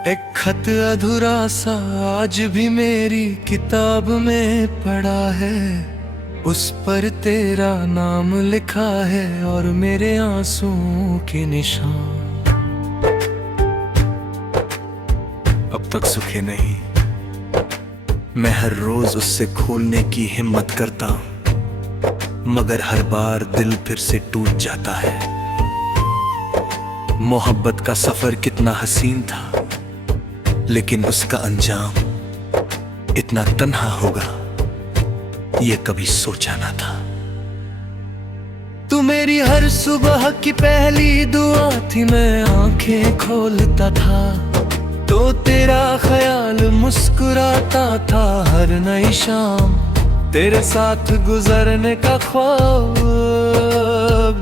एक खत अधूरा सा आज भी मेरी किताब में पड़ा है। उस पर तेरा नाम लिखा है और मेरे आंसुओं के निशान। अब तक सूखे नहीं, मैं हर रोज उससे खोलने की हिम्मत करता हूं, मगर हर बार दिल फिर से टूट जाता है। मोहब्बत का सफर कितना हसीन था, लेकिन उसका अंजाम इतना तन्हा होगा, ये कभी सोचा ना था। तू मेरी हर सुबह की पहली दुआ थी, मैं आंखें खोलता था तो तेरा ख्याल मुस्कुराता था। हर नई शाम तेरे साथ गुजरने का ख्वाब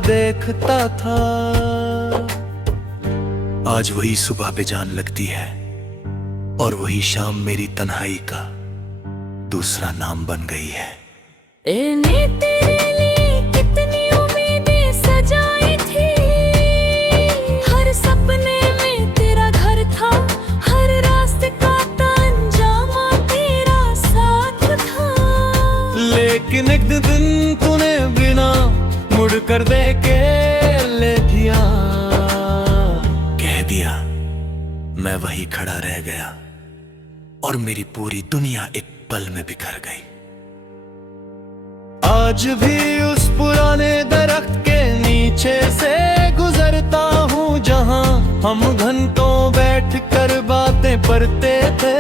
देखता था। आज वही सुबह बेजान लगती है और वही शाम मेरी तन्हाई का दूसरा नाम बन गई है। तेरे लिए कितनी उम्मीदें सजाई थी, हर सपने में तेरा घर था, हर रास्ते का अंजाम तेरा साथ था। लेकिन एक दिन तूने बिना मुड़ कर देखे ले दिया, कह दिया मैं वही खड़ा रह गया और मेरी पूरी दुनिया एक पल में बिखर गई। आज भी उस पुराने दरख्त के नीचे से गुजरता हूँ, जहाँ हम घंटों बैठ कर बातें करते थे।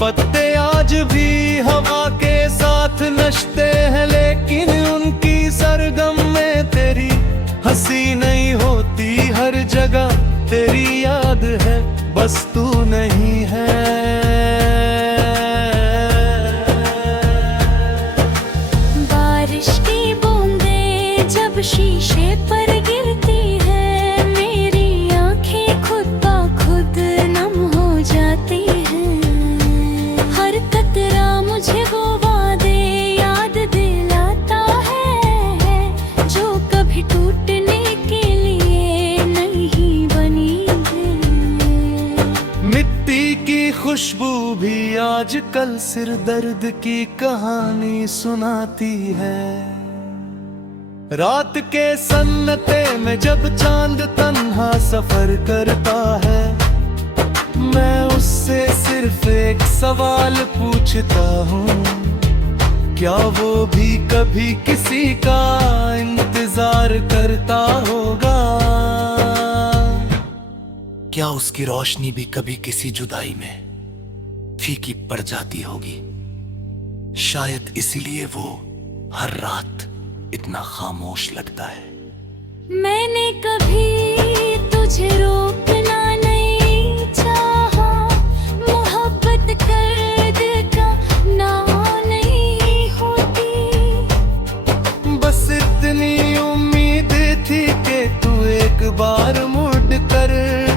पत्ते आज भी हवा के साथ नचते हैं, लेकिन उनकी सरगम में तेरी हंसी नहीं होती। हर जगह तेरी याद है, बस तू नहीं है। बारिश की बूंदें जब शीशे पर गिरती है, मेरी आंखें खुद ब खुद नम हो जाती हैं। हर कतरा मुझे वो वादे याद दिलाता है, जो कभी टूटने के लिए नहीं बनी है। मिट्टी की खुशबू भी आजकल सिर दर्द की कहानी सुनाती है। रात के सन्नाटे में जब चांद तन्हा सफर करता है, मैं उससे सिर्फ एक सवाल पूछता हूँ, क्या वो भी कभी किसी का इंतजार करता होगा? क्या उसकी रोशनी भी कभी किसी जुदाई में फीकी पड़ जाती होगी? शायद इसीलिए वो हर रात इतना खामोश लगता है। मैंने कभी तुझे रोकना नहीं चाहा, मोहब्बत कर का ना नहीं होती। बस इतनी उम्मीद थी कि तू एक बार मुड़ कर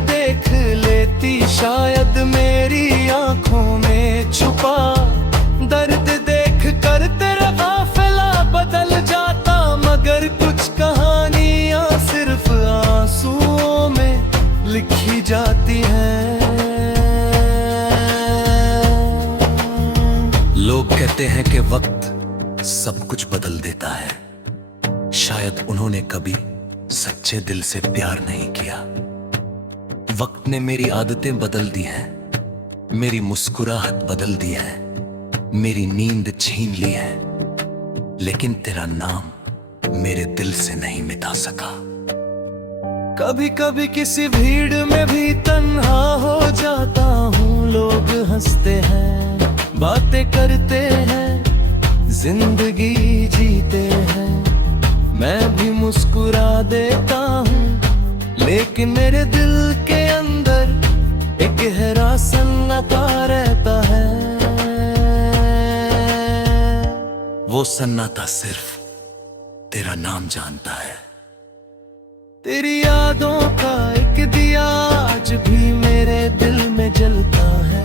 देख लेती। शायद मेरी आंखों में छुपा दर्द देख कर तेरा काफिला बदल जाता, मगर कुछ कहानियां सिर्फ आंसुओं में लिखी जाती हैं। लोग कहते हैं कि वक्त सब कुछ बदल देता है। शायद उन्होंने कभी सच्चे दिल से प्यार नहीं किया। वक्त ने मेरी आदतें बदल दी हैं, मेरी मुस्कुराहट बदल दी है, मेरी नींद छीन ली है, लेकिन तेरा नाम मेरे दिल से नहीं मिटा सका। कभी कभी किसी भीड़ में भी तन्हा हो जाता हूँ। लोग हंसते हैं, बातें करते हैं, जिंदगी जीते हैं, मैं भी मुस्कुरा देता हूँ, लेकिन मेरे दिल के अंदर एक गहरा सन्नाटा रहता है। वो सन्नाटा सिर्फ तेरा नाम जानता है। तेरी यादों का एक दिया आज भी मेरे दिल में जलता है।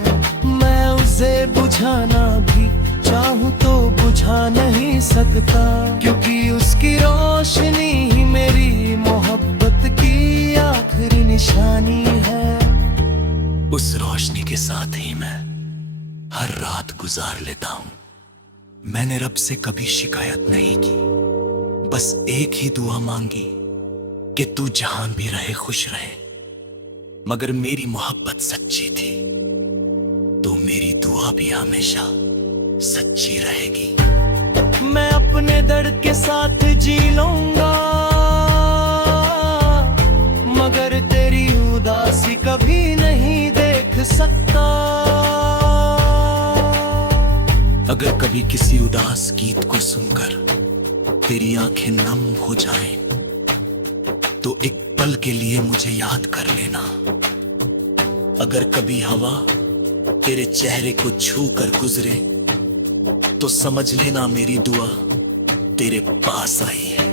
मैं उसे बुझाना भी चाहूं तो बुझा नहीं सकता, क्योंकि उसकी रोशनी ही मेरी मोहब्बत की आखिरी निशानी है। उस हर रात गुजार लेता हूं। मैंने रब से कभी शिकायत नहीं की, बस एक ही दुआ मांगी कि तू जहां भी रहे खुश रहे। मगर मेरी मोहब्बत सच्ची थी, तो मेरी दुआ भी हमेशा सच्ची रहेगी। मैं अपने दर्द के साथ जी लूंगा, मगर तेरी उदासी कभी नहीं देख सकता। अगर कभी किसी उदास गीत को सुनकर तेरी आंखें नम हो जाएं, तो एक पल के लिए मुझे याद कर लेना। अगर कभी हवा तेरे चेहरे को छू कर गुजरे, तो समझ लेना मेरी दुआ तेरे पास आई है।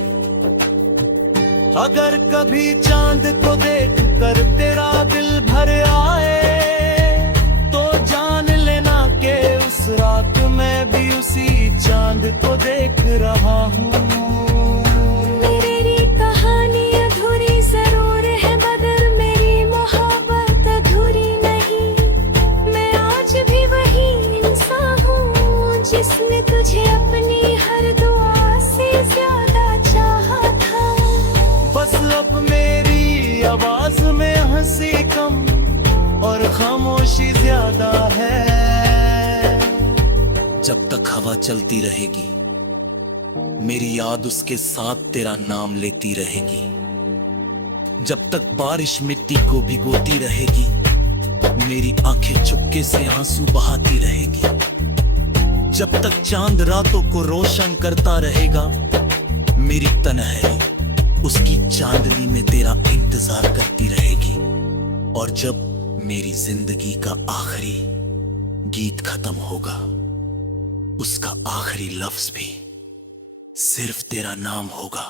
अगर कभी चांद को देख कर तेरा दिल भर आए, तो जान लेना कि उस रात मैं भी उसी चांद को देख रहा हूँ। मेरी कहानी अधूरी जरूर है मगर मेरी मोहब्बत अधूरी नहीं। मैं आज भी वही इंसान हूँ जिसने तुझे अपनी हर दुआ से ज्यादा चाहा था। बस अब मेरी आवाज में हंसी कम और खामोशी ज्यादा है। जब तक हवा चलती रहेगी, मेरी याद उसके साथ तेरा नाम लेती रहेगी। जब तक बारिश मिट्टी को भिगोती रहेगी, मेरी आंखें चुपके से आंसू बहाती रहेगी। जब तक चांद रातों को रोशन करता रहेगा, मेरी तन्हाई उसकी चांदनी में तेरा इंतजार करती रहेगी। और जब मेरी जिंदगी का आखिरी गीत खत्म होगा, उसका आखिरी लफ्ज भी सिर्फ तेरा नाम होगा।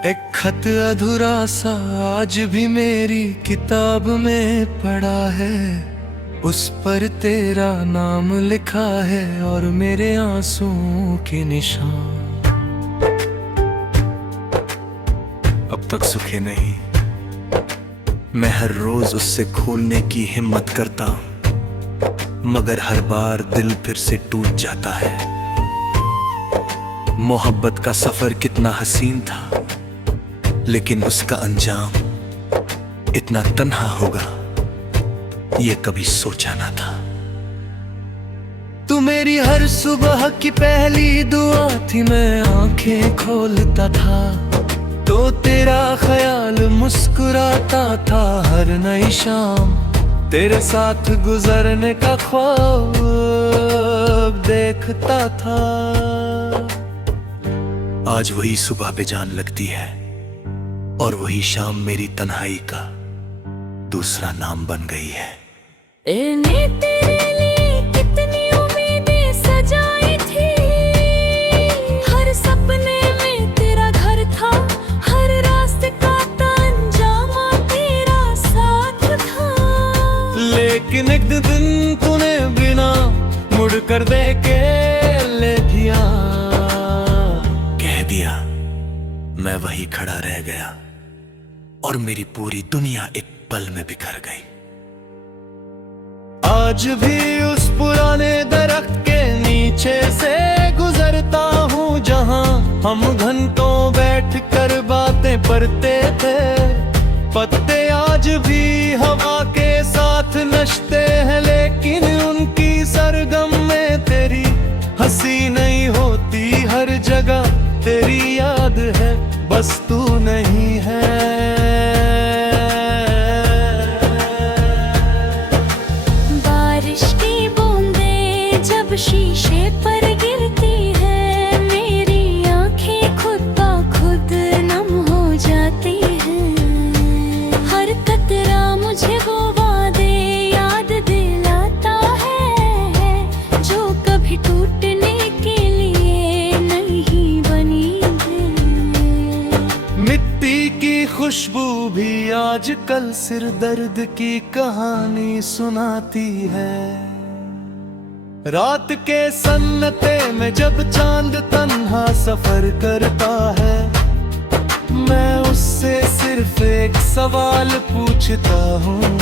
एक खत अधूरा सा आज भी मेरी किताब में पड़ा है, उस पर तेरा नाम लिखा है और मेरे आंसुओं के निशान। अब तक सूखे नहीं, मैं हर रोज उससे खोलने की हिम्मत करता हूं, मगर हर बार दिल फिर से टूट जाता है। मोहब्बत का सफर कितना हसीन था, लेकिन उसका अंजाम इतना तन्हा होगा, ये कभी सोचा ना था। तू मेरी हर सुबह की पहली दुआ थी, मैं आंखें खोलता था तो तेरा ख्याल मुस्कुराता था। हर नई शाम तेरे साथ गुजरने का ख्वाब देखता था। आज वही सुबह बेजान लगती है और वही शाम मेरी तन्हाई का दूसरा नाम बन गई है। इन्हें तेरे लिए कितनी उम्मीदें सजाई थी, हर सपने में तेरा घर था, हर रास्ते का अंजाम तेरा साथ था। लेकिन एक दिन तूने बिना मुड़ कर देखे ले दिया, कह दिया मैं वही खड़ा रह गया और मेरी पूरी दुनिया एक पल में बिखर गई। आज भी उस पुराने दरख्त के नीचे से गुजरता हूँ, जहाँ हम घंटों बैठकर बातें करते थे। पत्ते आज भी हवा के साथ नचते हैं, लेकिन उनकी सरगम में तेरी हंसी नहीं होती। हर जगह तेरी याद है, बस तू नहीं है। बारिश की बूंदें जब शीशे पर गिरती है, मेरी आंखें खुद ब खुद नम हो जाती हैं। हर कतरा मुझे वो वादे याद दिलाता है जो कभी टूट खुशबू भी आजकल सिर दर्द की कहानी सुनाती है। रात के सन्नाटे में जब चांद तन्हा सफर करता है, मैं उससे सिर्फ एक सवाल पूछता हूँ,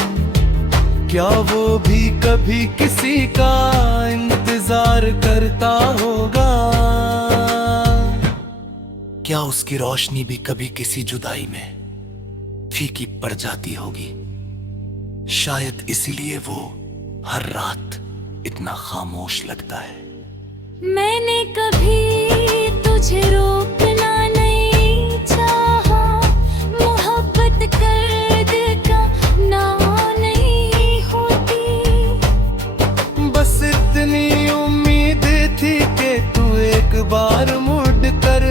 क्या वो भी कभी किसी का इंतजार करता होगा? क्या उसकी रोशनी भी कभी किसी जुदाई में फीकी पड़ जाती होगी? शायद इसीलिए वो हर रात इतना खामोश लगता है। मैंने कभी तुझे रोकना नहीं चाहा, मोहब्बत कर दिल का ना नहीं होती। बस इतनी उम्मीद थी कि तू एक बार मुड़ कर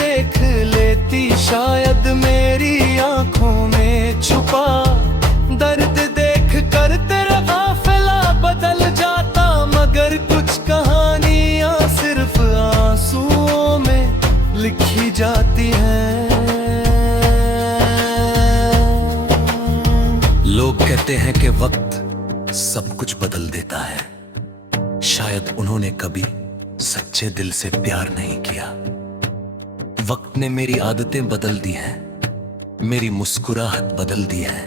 देख लेती, शायद मेरी आंखों में छुपा दर्द देख कर तेरा काफिला बदल जाता। मगर कुछ कहानियां सिर्फ आंसुओं में लिखी जाती हैं। लोग कहते हैं कि वक्त सब कुछ बदल देता है, शायद उन्होंने कभी सच्चे दिल से प्यार नहीं किया। वक्त ने मेरी आदतें बदल दी हैं, मेरी मुस्कुराहट बदल दी है,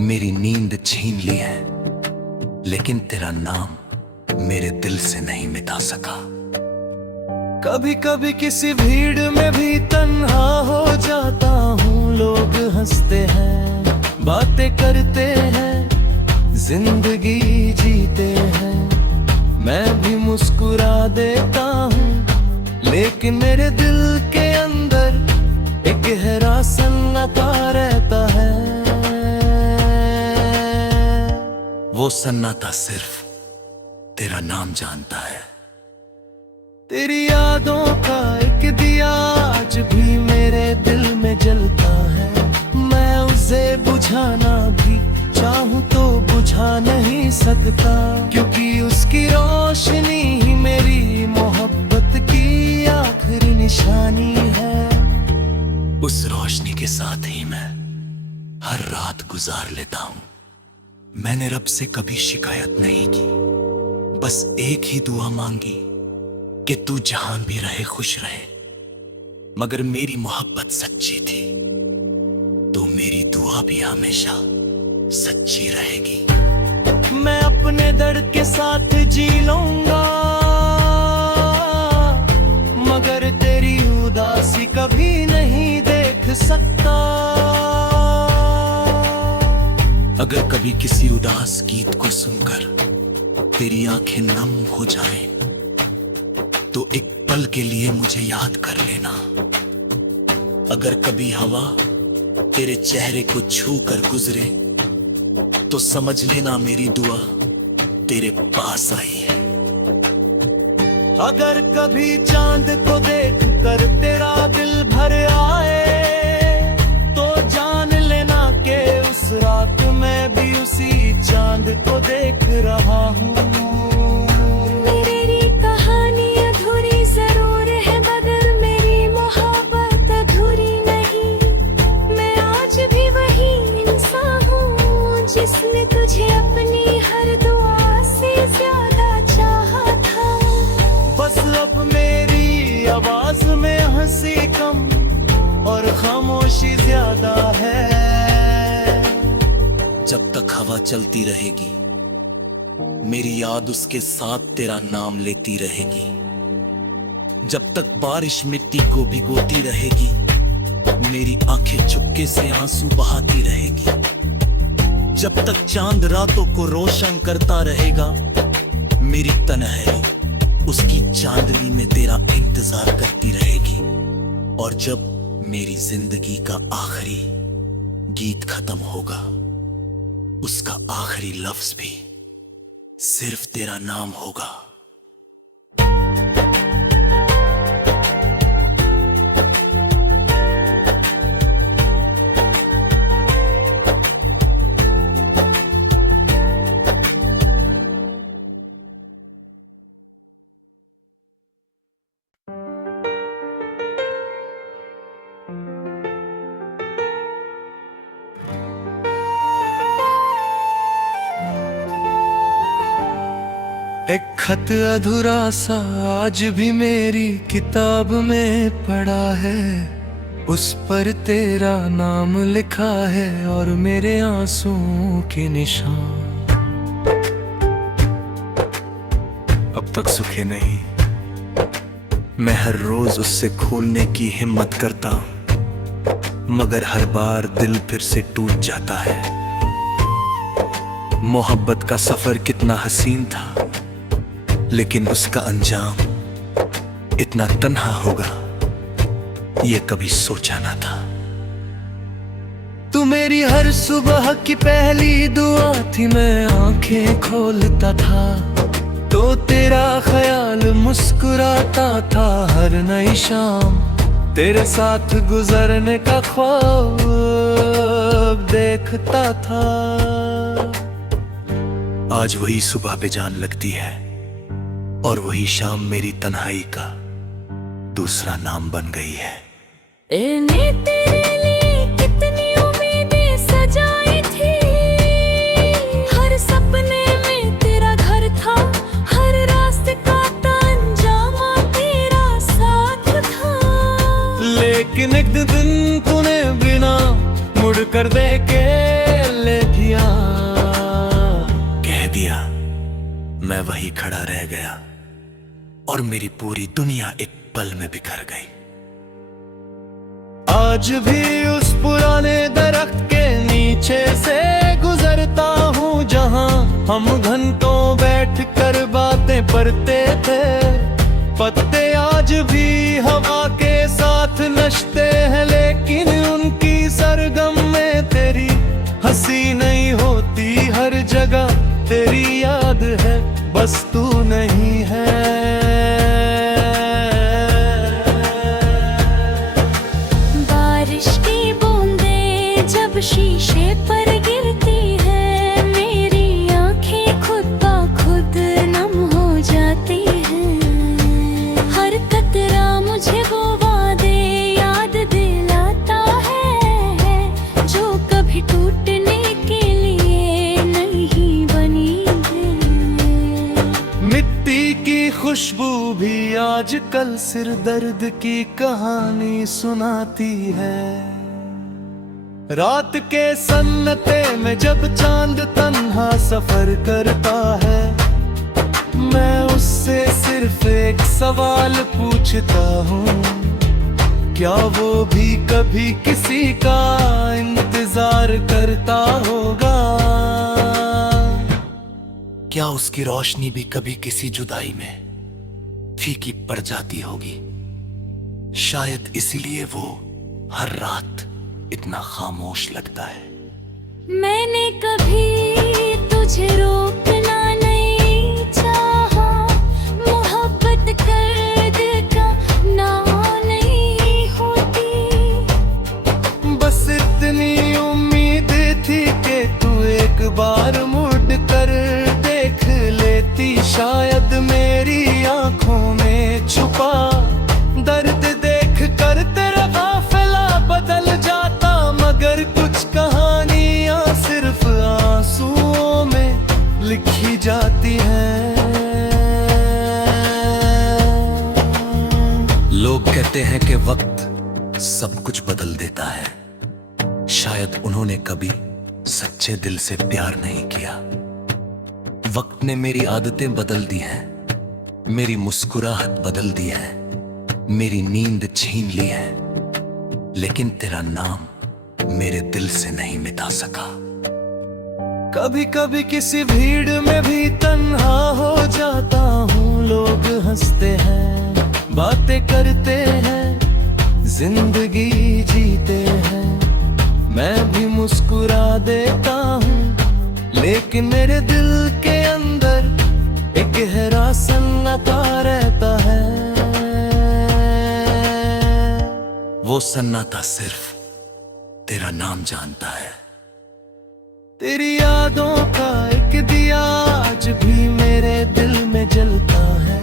मेरी नींद छीन ली है, लेकिन तेरा नाम मेरे दिल से नहीं मिटा सका। कभी कभी किसी भीड़ में भी तन्हा हो जाता हूँ। लोग हंसते हैं, बातें करते हैं, जिंदगी जीते हैं, मैं भी मुस्कुरा देता हूँ, लेकिन मेरे दिल के अंदर एक गहरा सन्नाटा रहता है। वो सन्नाटा सिर्फ तेरा नाम जानता है। तेरी यादों का एक दिया आज भी मेरे दिल में जलता है। मैं उसे बुझाना भी चाहूं तो बुझा नहीं सकता, क्योंकि उसकी रोशनी ही मेरी मोहब्बत की आखिरी निशानी है। उस रोशनी के साथ ही मैं हर रात गुजार लेता हूं। मैंने रब से कभी शिकायत नहीं की, बस एक ही दुआ मांगी कि तू जहां भी रहे खुश रहे। मगर मेरी मोहब्बत सच्ची थी, तो मेरी दुआ भी हमेशा सच्ची रहेगी। मैं अपने दर्द के साथ जी लूंगा, मगर तेरी उदासी कभी नहीं देख सकता। अगर कभी किसी उदास गीत को सुनकर तेरी आंखें नम हो जाएं, तो एक पल के लिए मुझे याद कर लेना। अगर कभी हवा तेरे चेहरे को छू कर गुजरे, तो समझ लेना मेरी दुआ तेरे पास आई है। अगर कभी चांद को देख कर तेरा दिल भर आए, तो जान लेना कि उस रात मैं भी उसी चांद को देख रहा हूँ। मेरी कहानी अधूरी जरूर है, मगर मेरी मोहब्बत अधूरी नहीं। मैं आज भी वही इंसान हूँ जिसने तुझे अपनी हर दुआ से ज्यादा चाहा था। बस अब मेरी आवाज में हंसी कम और खामोशी ज्यादा है। जब तक हवा चलती रहेगी, मेरी याद उसके साथ तेरा नाम लेती रहेगी। जब तक बारिश मिट्टी को भिगोती रहेगी, मेरी आंखें चुपके से आंसू बहाती रहेगी। जब तक चांद रातों को रोशन करता रहेगा, मेरी तन्हाई उसकी चांदनी में तेरा इंतजार करती रहेगी। और जब मेरी जिंदगी का आखिरी गीत खत्म होगा, उसका आखिरी लफ्ज भी सिर्फ तेरा नाम होगा। एक खत अधूरा सा आज भी मेरी किताब में पड़ा है, उस पर तेरा नाम लिखा है और मेरे आंसुओं के निशान। अब तक सूखे नहीं, मैं हर रोज उससे खोलने की हिम्मत करता हूं, मगर हर बार दिल फिर से टूट जाता है। मोहब्बत का सफर कितना हसीन था, लेकिन उसका अंजाम इतना तन्हा होगा, ये कभी सोचा ना था। तू मेरी हर सुबह की पहली दुआ थी, मैं आंखें खोलता था तो तेरा ख्याल मुस्कुराता था। हर नई शाम तेरे साथ गुजरने का ख्वाब देखता था। आज वही सुबह बेजान लगती है और वही शाम मेरी तन्हाई का दूसरा नाम बन गई है। ने तेरे लिए कितनी उम्मीदें सजाई थी, हर सपने में तेरा घर था, हर रास्ते का अंजाम तेरा साथ था। लेकिन एक दिन तूने बिना मुड़ कर देखे ले दिया, कह दिया मैं वही खड़ा रह गया और मेरी पूरी दुनिया एक पल में बिखर गई। आज भी उस पुराने दरख्त के नीचे से गुजरता हूँ, जहाँ हम घंटों बैठ कर बातें करते थे। पत्ते आज भी हवा के साथ नचते हैं, लेकिन उनकी सरगम में तेरी हंसी नहीं होती। हर जगह तेरी याद है, बस तू नहीं है। शीशे पर गिरती है, मेरी आंखें खुद ब खुद नम हो जाती हैं। हर कतरा मुझे वो वादे याद दिलाता है, जो कभी टूटने के लिए नहीं बनी है। मिट्टी की खुशबू भी आजकल सिर दर्द की कहानी सुनाती है। रात के सन्नाटे में जब चांद तन्हा सफर करता है, मैं उससे सिर्फ एक सवाल पूछता हूँ, क्या वो भी कभी किसी का इंतजार करता होगा? क्या उसकी रोशनी भी कभी किसी जुदाई में फीकी पड़ जाती होगी? शायद इसीलिए वो हर रात इतना खामोश लगता है। मैंने कभी तुझे रोकना नहीं चाहा, मोहब्बत कर का ना नहीं होती। बस इतनी उम्मीद थी कि तू एक बार मुड़ कर देख लेती, शायद मेरी आंखों में छुपा दर्द देख कर तेरा काफिला बदल जाता। मगर कुछ कहानियां सिर्फ आंसुओं में लिखी जाती हैं। लोग कहते हैं कि वक्त सब कुछ बदल देता है, शायद उन्होंने कभी सच्चे दिल से प्यार नहीं किया। वक्त ने मेरी आदतें बदल दी हैं, मेरी मुस्कुराहट बदल दी है, मेरी नींद छीन ली है, लेकिन तेरा नाम मेरे दिल से नहीं मिटा सका। कभी कभी किसी भीड़ में भी तन्हा हो जाता हूँ। लोग हंसते हैं, बातें करते हैं, जिंदगी जीते हैं, मैं भी मुस्कुरा देता हूँ, लेकिन मेरे दिल के अंदर एक गहरा सन्नाटा रहता है। वो सन्नाटा सिर्फ तेरा नाम जानता है। तेरी यादों का एक दिया आज भी मेरे दिल में जलता है।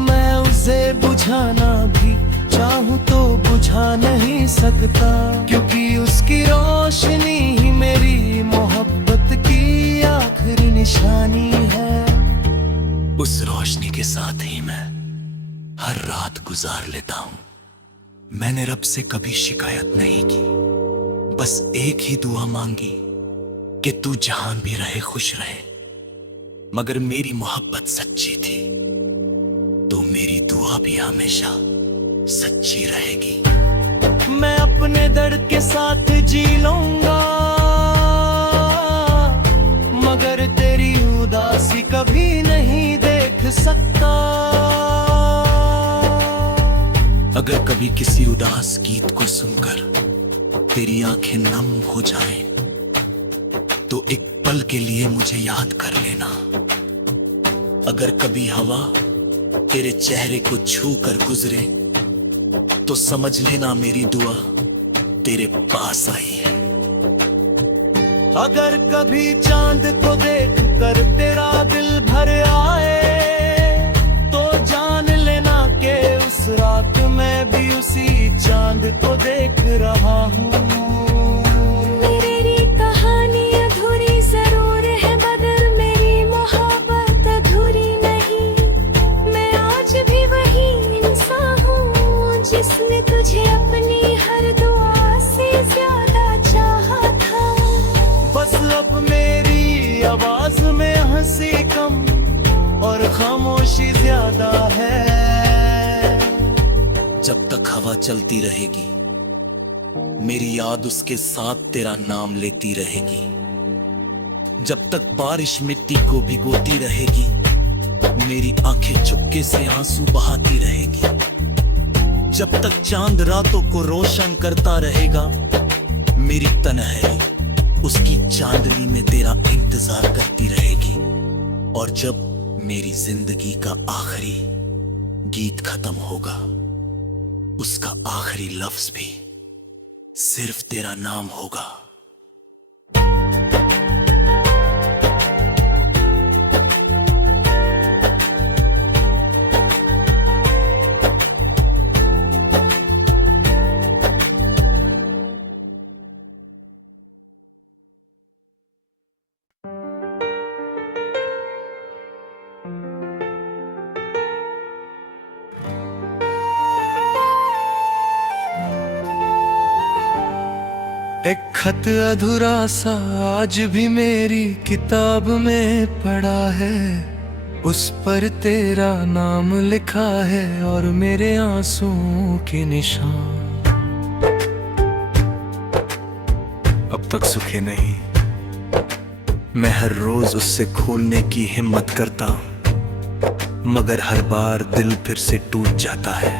मैं उसे बुझाना भी चाहूं तो बुझा नहीं सकता, क्योंकि उसकी रोशनी ही मेरी मोहब्बत की आखिरी निशानी है। उस रोशनी के साथ ही मैं हर रात गुजार लेता हूं। मैंने रब से कभी शिकायत नहीं की, बस एक ही दुआ मांगी कि तू जहां भी रहे खुश रहे। मगर मेरी मोहब्बत सच्ची थी, तो मेरी दुआ भी हमेशा सच्ची रहेगी। मैं अपने दर्द के साथ जी लूंगा, मगर तेरी उदासी कभी नहीं देख सकता। अगर कभी किसी उदास गीत को सुनकर तेरी आंखें नम हो जाएं, तो एक पल के लिए मुझे याद कर लेना। अगर कभी हवा तेरे चेहरे को छू कर गुजरे, तो समझ लेना मेरी दुआ तेरे पास आई है। अगर कभी चांद को देख कर तेरा दिल भर आए, तो जान लेना कि उस रात मैं भी उसी चांद को देख रहा हूँ। मेरी कहानी अधूरी जरूर है मगर मेरी मोहब्बत अधूरी नहीं। मैं आज भी वही इंसान हूँ जिसने तुझे अपनी हर दुआ से ज्यादा चाहा था। बस अब मेरी आवाज में हंसी कम और खामोशी ज्यादा है। जब तक हवा चलती रहेगी, मेरी याद उसके साथ तेरा नाम लेती रहेगी। जब तक बारिश मिट्टी को भिगोती रहेगी, मेरी आंखें चुपके से आंसू बहाती रहेगी। जब तक चांद रातों को रोशन करता रहेगा, मेरी तन्हाई उसकी चांदनी में तेरा इंतजार करती रहेगी। और जब मेरी जिंदगी का आखिरी गीत खत्म होगा, उसका आखिरी लफ्ज भी सिर्फ तेरा नाम होगा। एक खत अधूरा सा आज भी मेरी किताब में पड़ा है, उस पर तेरा नाम लिखा है और मेरे आंसुओं के निशान। अब तक सूखे नहीं, मैं हर रोज उससे खोलने की हिम्मत करता हूं, मगर हर बार दिल फिर से टूट जाता है।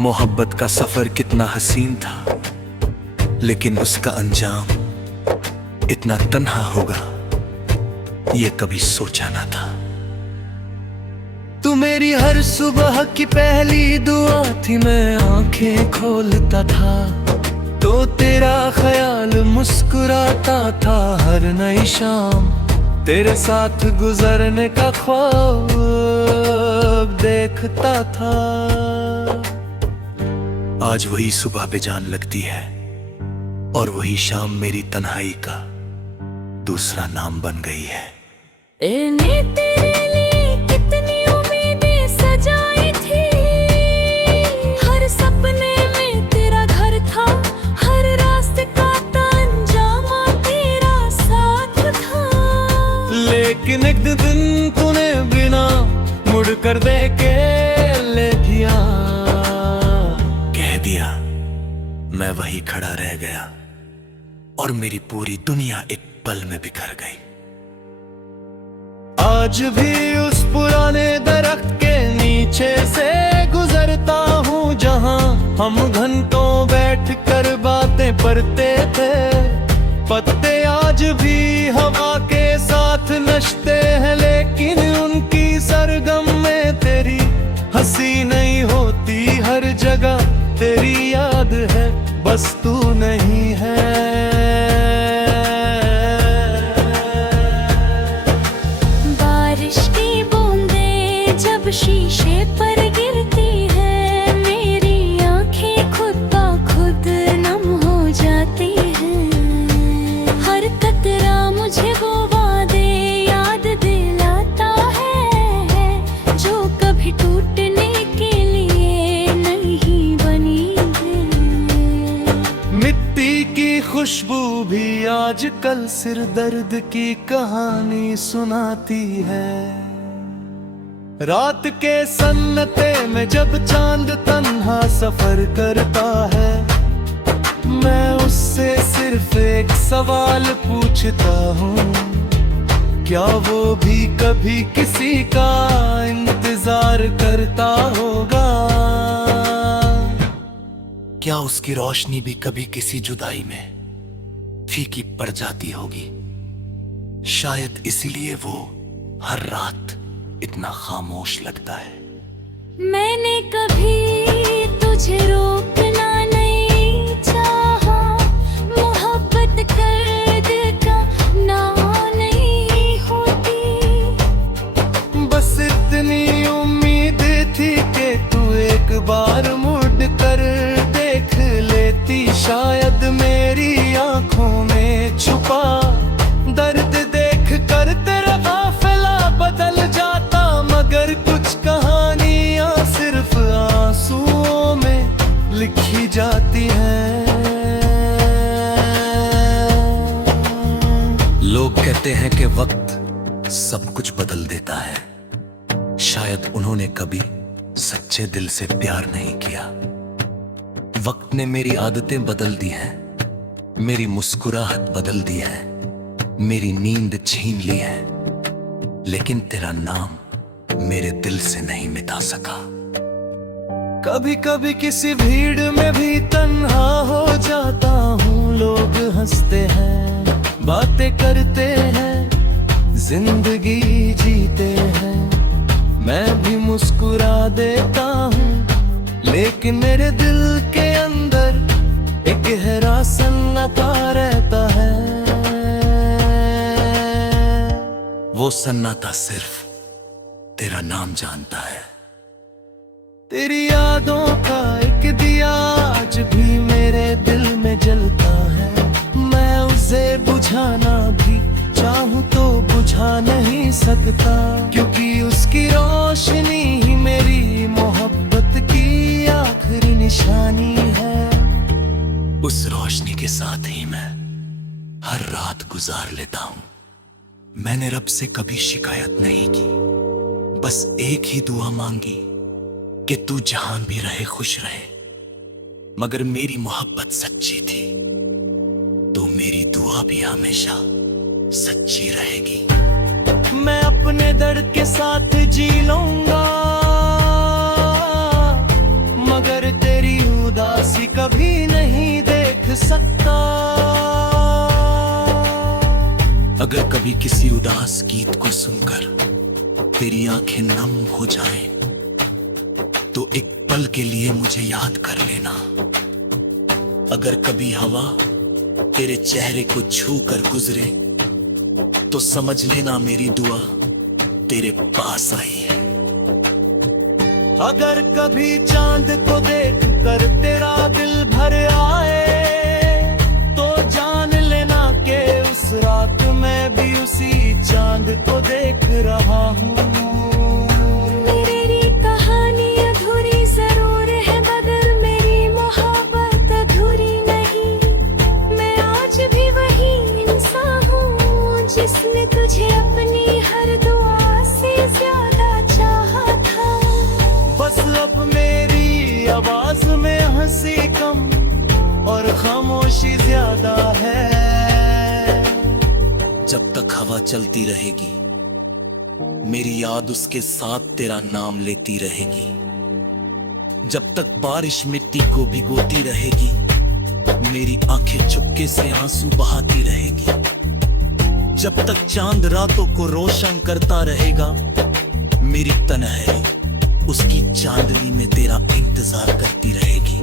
मोहब्बत का सफर कितना हसीन था, लेकिन उसका अंजाम इतना तन्हा होगा, ये कभी सोचा ना था। तू मेरी हर सुबह की पहली दुआ थी, मैं आंखें खोलता था तो तेरा ख्याल मुस्कुराता था। हर नई शाम तेरे साथ गुजरने का ख्वाब देखता था। आज वही सुबह बेजान लगती है और वही शाम मेरी तन्हाई का दूसरा नाम बन गई है। इन्हें तेरे लिए कितनी उम्मीदें सजाई थी, हर सपने में तेरा घर था, हर रास्ते का अंजाम तेरा साथ था। लेकिन एक दिन तूने बिना मुड़ कर देखे ले दिया, कह दिया मैं वही खड़ा रह गया और मेरी पूरी दुनिया एक पल में बिखर गई। आज भी उस पुराने दरख्त के नीचे से गुजरता हूँ, जहाँ हम घंटों बैठकर बातें करते थे। पत्ते आज भी हवा के साथ नचते हैं, लेकिन उनकी सरगम में तेरी हंसी नहीं होती। हर जगह तेरी याद है, बस तू नहीं है। बारिश की बूंदें जब शीशे पर गिरती है, मेरी आंखें खुद ब खुद नम हो जाती हैं। हर कतरा मुझे वो वादे याद दिलाता आजकल सिर दर्द की कहानी सुनाती है। रात के सन्नाटे में जब चांद तन्हा सफर करता है, मैं उससे सिर्फ एक सवाल पूछता हूँ, क्या वो भी कभी किसी का इंतजार करता होगा? क्या उसकी रोशनी भी कभी किसी जुदाई में फीकी पड़ जाती होगी? शायद इसीलिए वो हर रात इतना खामोश लगता है। मैंने कभी तुझे रोकना नहीं चाहा, मोहब्बत कर्द का नाम नहीं होती। बस इतनी उम्मीद थी कि तू एक बार मुड़ कर देख लेती। शायद मेरी आंखों में छुपा दर्द देख कर तेरा काफिला बदल जाता, मगर कुछ कहानियां सिर्फ आंसुओं में लिखी जाती हैं। लोग कहते हैं कि वक्त सब कुछ बदल देता है। शायद उन्होंने कभी सच्चे दिल से प्यार नहीं किया। वक्त ने मेरी आदतें बदल दी हैं, मेरी मुस्कुराहट बदल दी है, मेरी नींद छीन ली है, लेकिन तेरा नाम मेरे दिल से नहीं मिटा सका। कभी कभी किसी भीड़ में भी तन्हा हो जाता हूँ। लोग हंसते हैं, बातें करते हैं, जिंदगी जीते हैं, मैं भी मुस्कुरा देता हूँ, लेकिन मेरे दिल के अंदर एक गहरा सन्नाटा रहता है। वो सन्नाटा सिर्फ तेरा नाम जानता है। तेरी यादों का एक दिया आज भी मेरे दिल में जलता है। मैं उसे बुझाना भी चाहूं तो बुझा नहीं सकता, क्योंकि उसकी रोशनी ही मेरी मोहब्बत की आखिरी निशानी है। उस रोशनी के साथ ही मैं हर रात गुजार लेता हूँ। मैंने रब से कभी शिकायत नहीं की, बस एक ही दुआ मांगी कि तू जहां भी रहे खुश रहे। मगर मेरी मोहब्बत सच्ची थी, तो मेरी दुआ भी हमेशा सच्ची रहेगी। मैं अपने दर्द के साथ जी लूंगा, मगर तेरी उदासी कभी नहीं देख सकता। अगर कभी किसी उदास गीत को सुनकर तेरी आंखें नम हो जाएं, तो एक पल के लिए मुझे याद कर लेना। अगर कभी हवा तेरे चेहरे को छू कर गुजरे, तो समझ लेना मेरी दुआ तेरे पास आई है। अगर कभी चांद को देख कर तेरा दिल भर आए, तो जान लेना कि उस रात मैं भी उसी चांद को देख रहा हूँ। मेरी कहानी अधूरी जरूर है, मगर मेरी मोहब्बत अधूरी नहीं। मैं आज भी वही इंसान हूँ जिसने तुझे अपनी हर दुआ से ज्यादा चाहा था। बस अब मेरी आवाज में हंसी कम और खामोशी ज्यादा है। जब तक हवा चलती रहेगी, मेरी याद उसके साथ तेरा नाम लेती रहेगी। जब तक बारिश मिट्टी को भिगोती रहेगी, मेरी आंखें चुपके से आंसू बहाती रहेगी। जब तक चांद रातों को रोशन करता रहेगा, मेरी तन्हाई उसकी चांदनी में तेरा इंतजार करती रहेगी।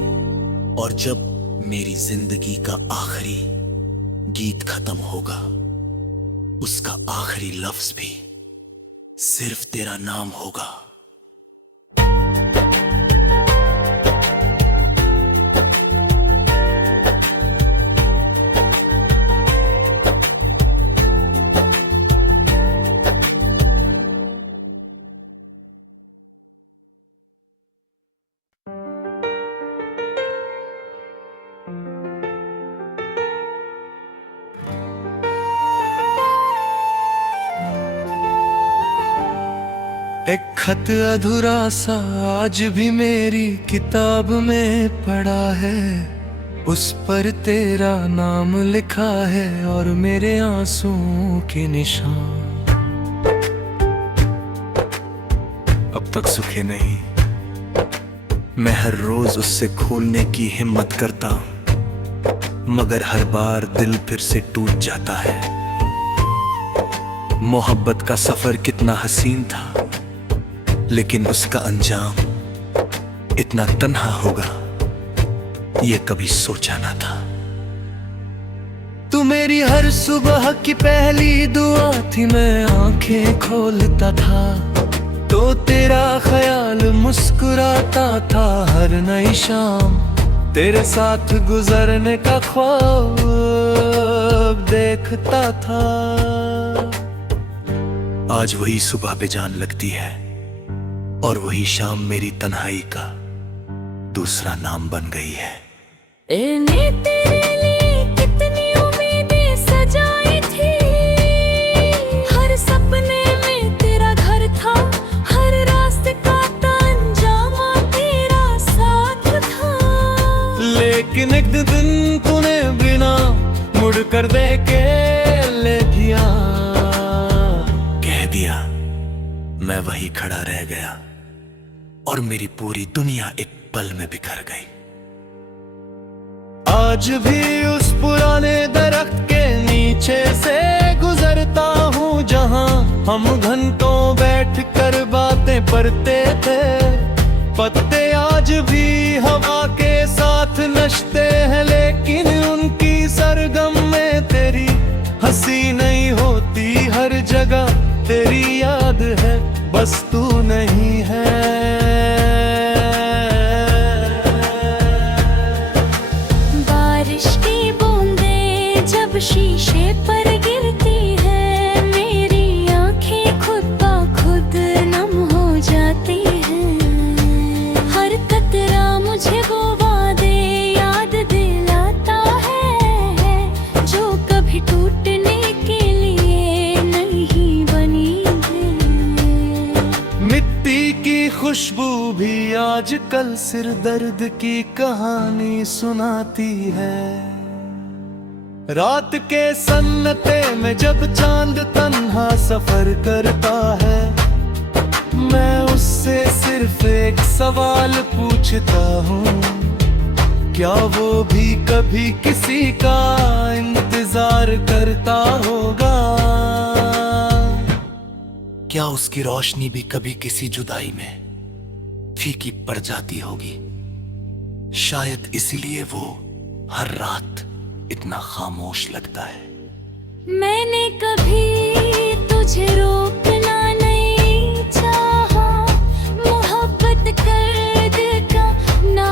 और जब मेरी जिंदगी का आखिरी गीत खत्म होगा, उसका आखिरी लफ्ज भी सिर्फ तेरा नाम होगा। एक खत अधूरा सा आज भी मेरी किताब में पड़ा है, उस पर तेरा नाम लिखा है और मेरे आंसुओं के निशान। अब तक सूखे नहीं, मैं हर रोज उससे खोलने की हिम्मत करता हूं, मगर हर बार दिल फिर से टूट जाता है। मोहब्बत का सफर कितना हसीन था, लेकिन उसका अंजाम इतना तन्हा होगा, ये कभी सोचा ना था। तू मेरी हर सुबह की पहली दुआ थी, मैं आंखें खोलता था तो तेरा ख्याल मुस्कुराता था। हर नई शाम तेरे साथ गुजरने का ख्वाब देखता था। आज वही सुबह बेजान लगती है और वही शाम मेरी तन्हाई का दूसरा नाम बन गई है। इन्हें तेरे लिए कितनी उम्मीदें सजाई थी, हर सपने में तेरा घर था, हर रास्ते का अंजाम तेरा साथ था। लेकिन एक दिन तूने बिना मुड़ कर देखे ले दिया, कह दिया मैं वही खड़ा रह गया और मेरी पूरी दुनिया एक पल में बिखर गई। आज भी उस पुराने दरख्त के नीचे से गुजरता हूँ, जहाँ हम घंटों बैठ कर बातें करते थे। पत्ते आज भी हवा के साथ नचते हैं, लेकिन उनकी सरगम में तेरी हंसी नहीं होती। हर जगह तेरी याद है, बस तू नहीं है। शीशे पर गिरती है, मेरी आंखें खुद ब खुद नम हो जाती हैं। हर कतरा मुझे वो वादे याद दिलाता है, जो कभी टूटने के लिए नहीं बनी है। मिट्टी की खुशबू भी आजकल सिर दर्द की कहानी सुनाती है। रात के सन्नाटे में जब चांद तन्हा सफर करता है, मैं उससे सिर्फ एक सवाल पूछता हूँ, क्या वो भी कभी किसी का इंतजार करता होगा? क्या उसकी रोशनी भी कभी किसी जुदाई में फीकी पड़ जाती होगी? शायद इसीलिए वो हर रात इतना खामोश लगता है। मैंने कभी तुझे रोकना नहीं चाहा, मोहब्बत कर दिल का ना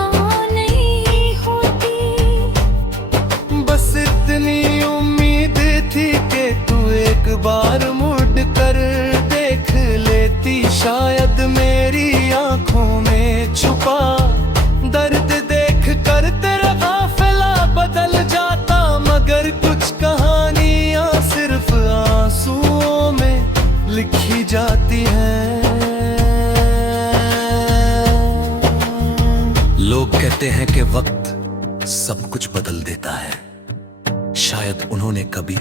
नहीं होती। बस इतनी उम्मीद थी कि तू एक बार मुड़ कर देख लेती, शायद मेरी आंखों में छुपा दर्द देख कर तेरा काफिला बदल जाता। मगर कुछ कहानियां सिर्फ आंसुओं में लिखी जाती हैं। लोग कहते हैं कि वक्त सब कुछ बदल देता है, शायद उन्होंने कभी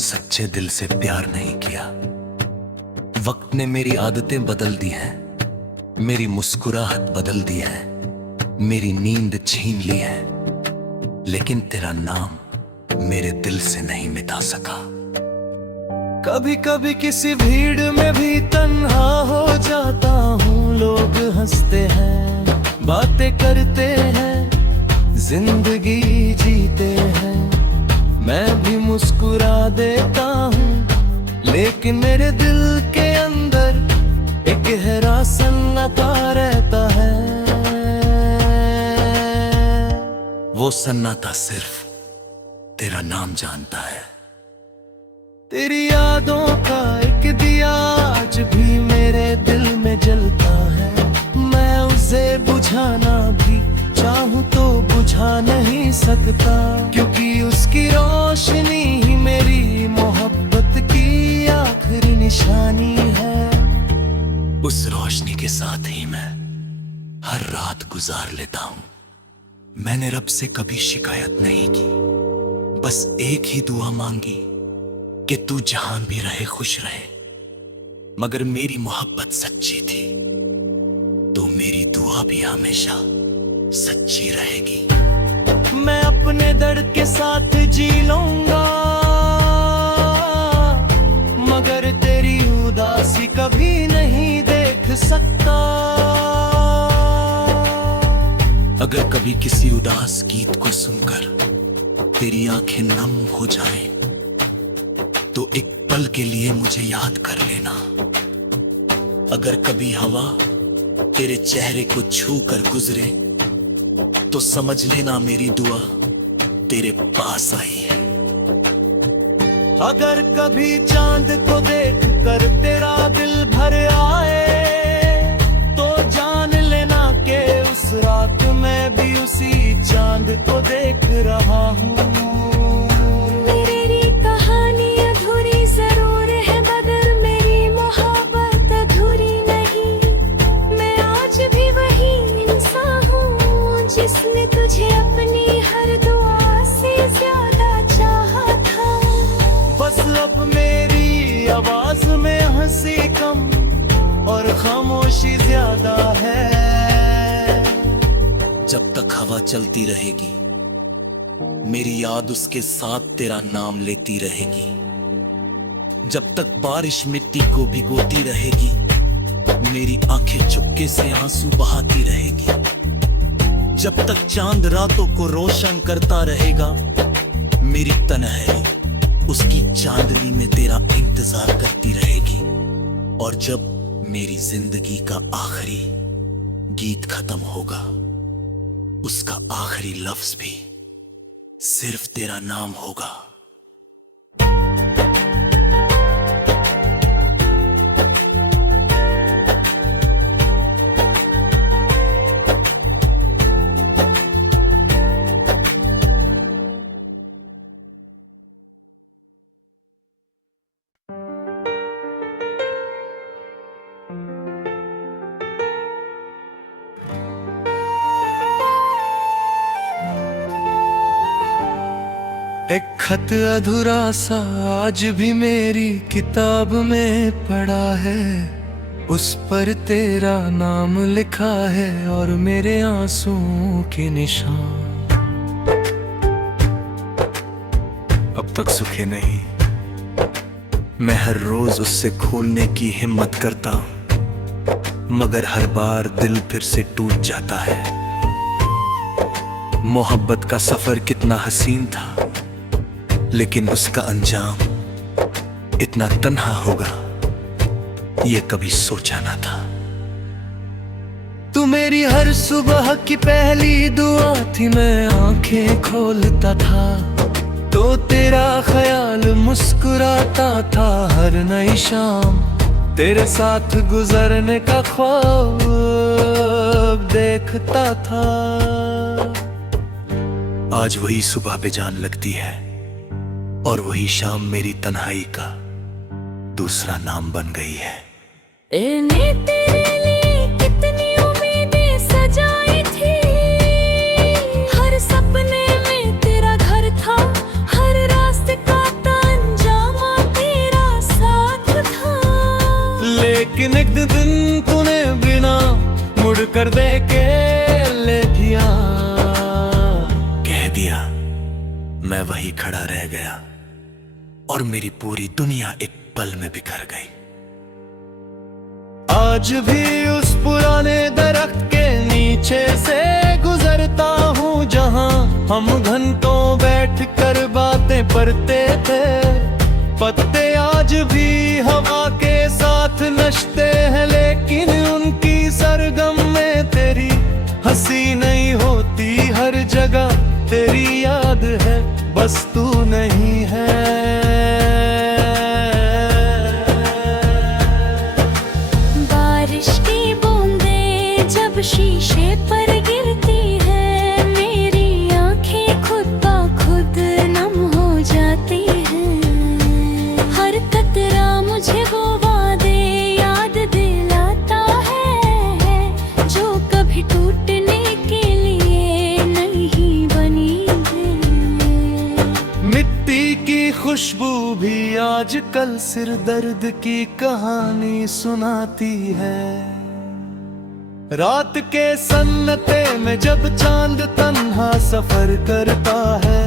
सच्चे दिल से प्यार नहीं किया। वक्त ने मेरी आदतें बदल दी हैं, मेरी मुस्कुराहट बदल दी है, मेरी नींद छीन ली है, लेकिन तेरा नाम मेरे दिल से नहीं मिटा सका। कभी कभी किसी भीड़ में भी तन्हा हो जाता हूँ। लोग हंसते हैं, बातें करते हैं, जिंदगी जीते हैं, मैं भी मुस्कुरा देता हूँ, लेकिन मेरे दिल के अंदर एक गहरा सन्नाटा रहता है। वो सन्नाटा सिर्फ तेरा नाम जानता है। तेरी यादों का एक दिया आज भी मेरे दिल में जलता है। मैं उसे बुझाना भी चाहूं तो बुझा नहीं सकता, क्योंकि उसकी रोशनी ही मेरी मोहब्बत की आखिरी निशानी है। उस साथ ही मैं हर रात गुजार लेता हूं। मैंने रब से कभी शिकायत नहीं की, बस एक ही दुआ मांगी कि तू जहां भी रहे खुश रहे। मगर मेरी मोहब्बत सच्ची थी, तो मेरी दुआ भी हमेशा सच्ची रहेगी। मैं अपने दर्द के साथ जी लूंगा, मगर तेरी उदासी कभी नहीं देख सकता। अगर कभी किसी उदास गीत को सुनकर तेरी आंखें नम हो जाएं, तो एक पल के लिए मुझे याद कर लेना। अगर कभी हवा तेरे चेहरे को छू कर गुजरे, तो समझ लेना मेरी दुआ तेरे पास आई है। अगर कभी चांद को देख कर तेरा दिल भर आए, तो जान लेना कि उस रात मैं भी उसी चांद को देख रहा हूँ। मेरी कहानी अधूरी जरूर है, मगर मेरी मोहब्बत अधूरी नहीं। मैं आज भी वही इंसान हूँ जिसने तुझे अपनी हर दुआ से ज्यादा चाहा था। बस अब मेरी आवाज में हंसी कम और खामोशी ज्यादा है। जब तक हवा चलती रहेगी, मेरी याद उसके साथ तेरा नाम लेती रहेगी। जब तक बारिश मिट्टी को भिगोती रहेगी, मेरी आंखें चुपके से आंसू बहाती रहेगी। जब तक चांद रातों को रोशन करता रहेगा, मेरी तन्हाई उसकी चांदनी में तेरा इंतजार करती रहेगी। और जब मेरी जिंदगी का आखिरी गीत खत्म होगा, उसका आखिरी लफ्ज भी सिर्फ तेरा नाम होगा। एक खत अधूरा सा आज भी मेरी किताब में पड़ा है, उस पर तेरा नाम लिखा है और मेरे आंसुओं के निशान। अब तक सूखे नहीं, मैं हर रोज उससे खोलने की हिम्मत करता हूं, मगर हर बार दिल फिर से टूट जाता है। मोहब्बत का सफर कितना हसीन था, लेकिन उसका अंजाम इतना तन्हा होगा, ये कभी सोचा ना था। तू मेरी हर सुबह की पहली दुआ थी, मैं आंखें खोलता था तो तेरा ख्याल मुस्कुराता था। हर नई शाम तेरे साथ गुजरने का ख्वाब देखता था। आज वही सुबह बेजान लगती है, और वही शाम मेरी तन्हाई का दूसरा नाम बन गई है। ने तेरे लिए कितनी उम्मीदें सजाई थी, हर सपने में तेरा घर था, हर रास्ते का अंजाम तेरा साथ था। लेकिन एक दिन तूने बिना मुड़ कर देखे ले दिया, कह दिया। मैं वही खड़ा रह गया और मेरी पूरी दुनिया एक पल में बिखर गई। आज भी उस पुराने दरख्त के नीचे से गुजरता हूँ, जहाँ हम घंटों बैठ कर बातें करते थे। पत्ते आज भी हवा के साथ नचते हैं, लेकिन उनकी सरगम में तेरी हंसी नहीं होती। हर जगह तेरी याद है, बस तू नहीं है। बारिश की बूंदें जब शीशे पर गिरती है, मेरी आंखें खुद ब खुद नम हो जाती हैं। हर कतरा मुझे वो वादे याद दिलाता है, खुशबू भी आजकल सिर दर्द की कहानी सुनाती है। रात के सन्नाटे में जब चांद तन्हा सफर करता है,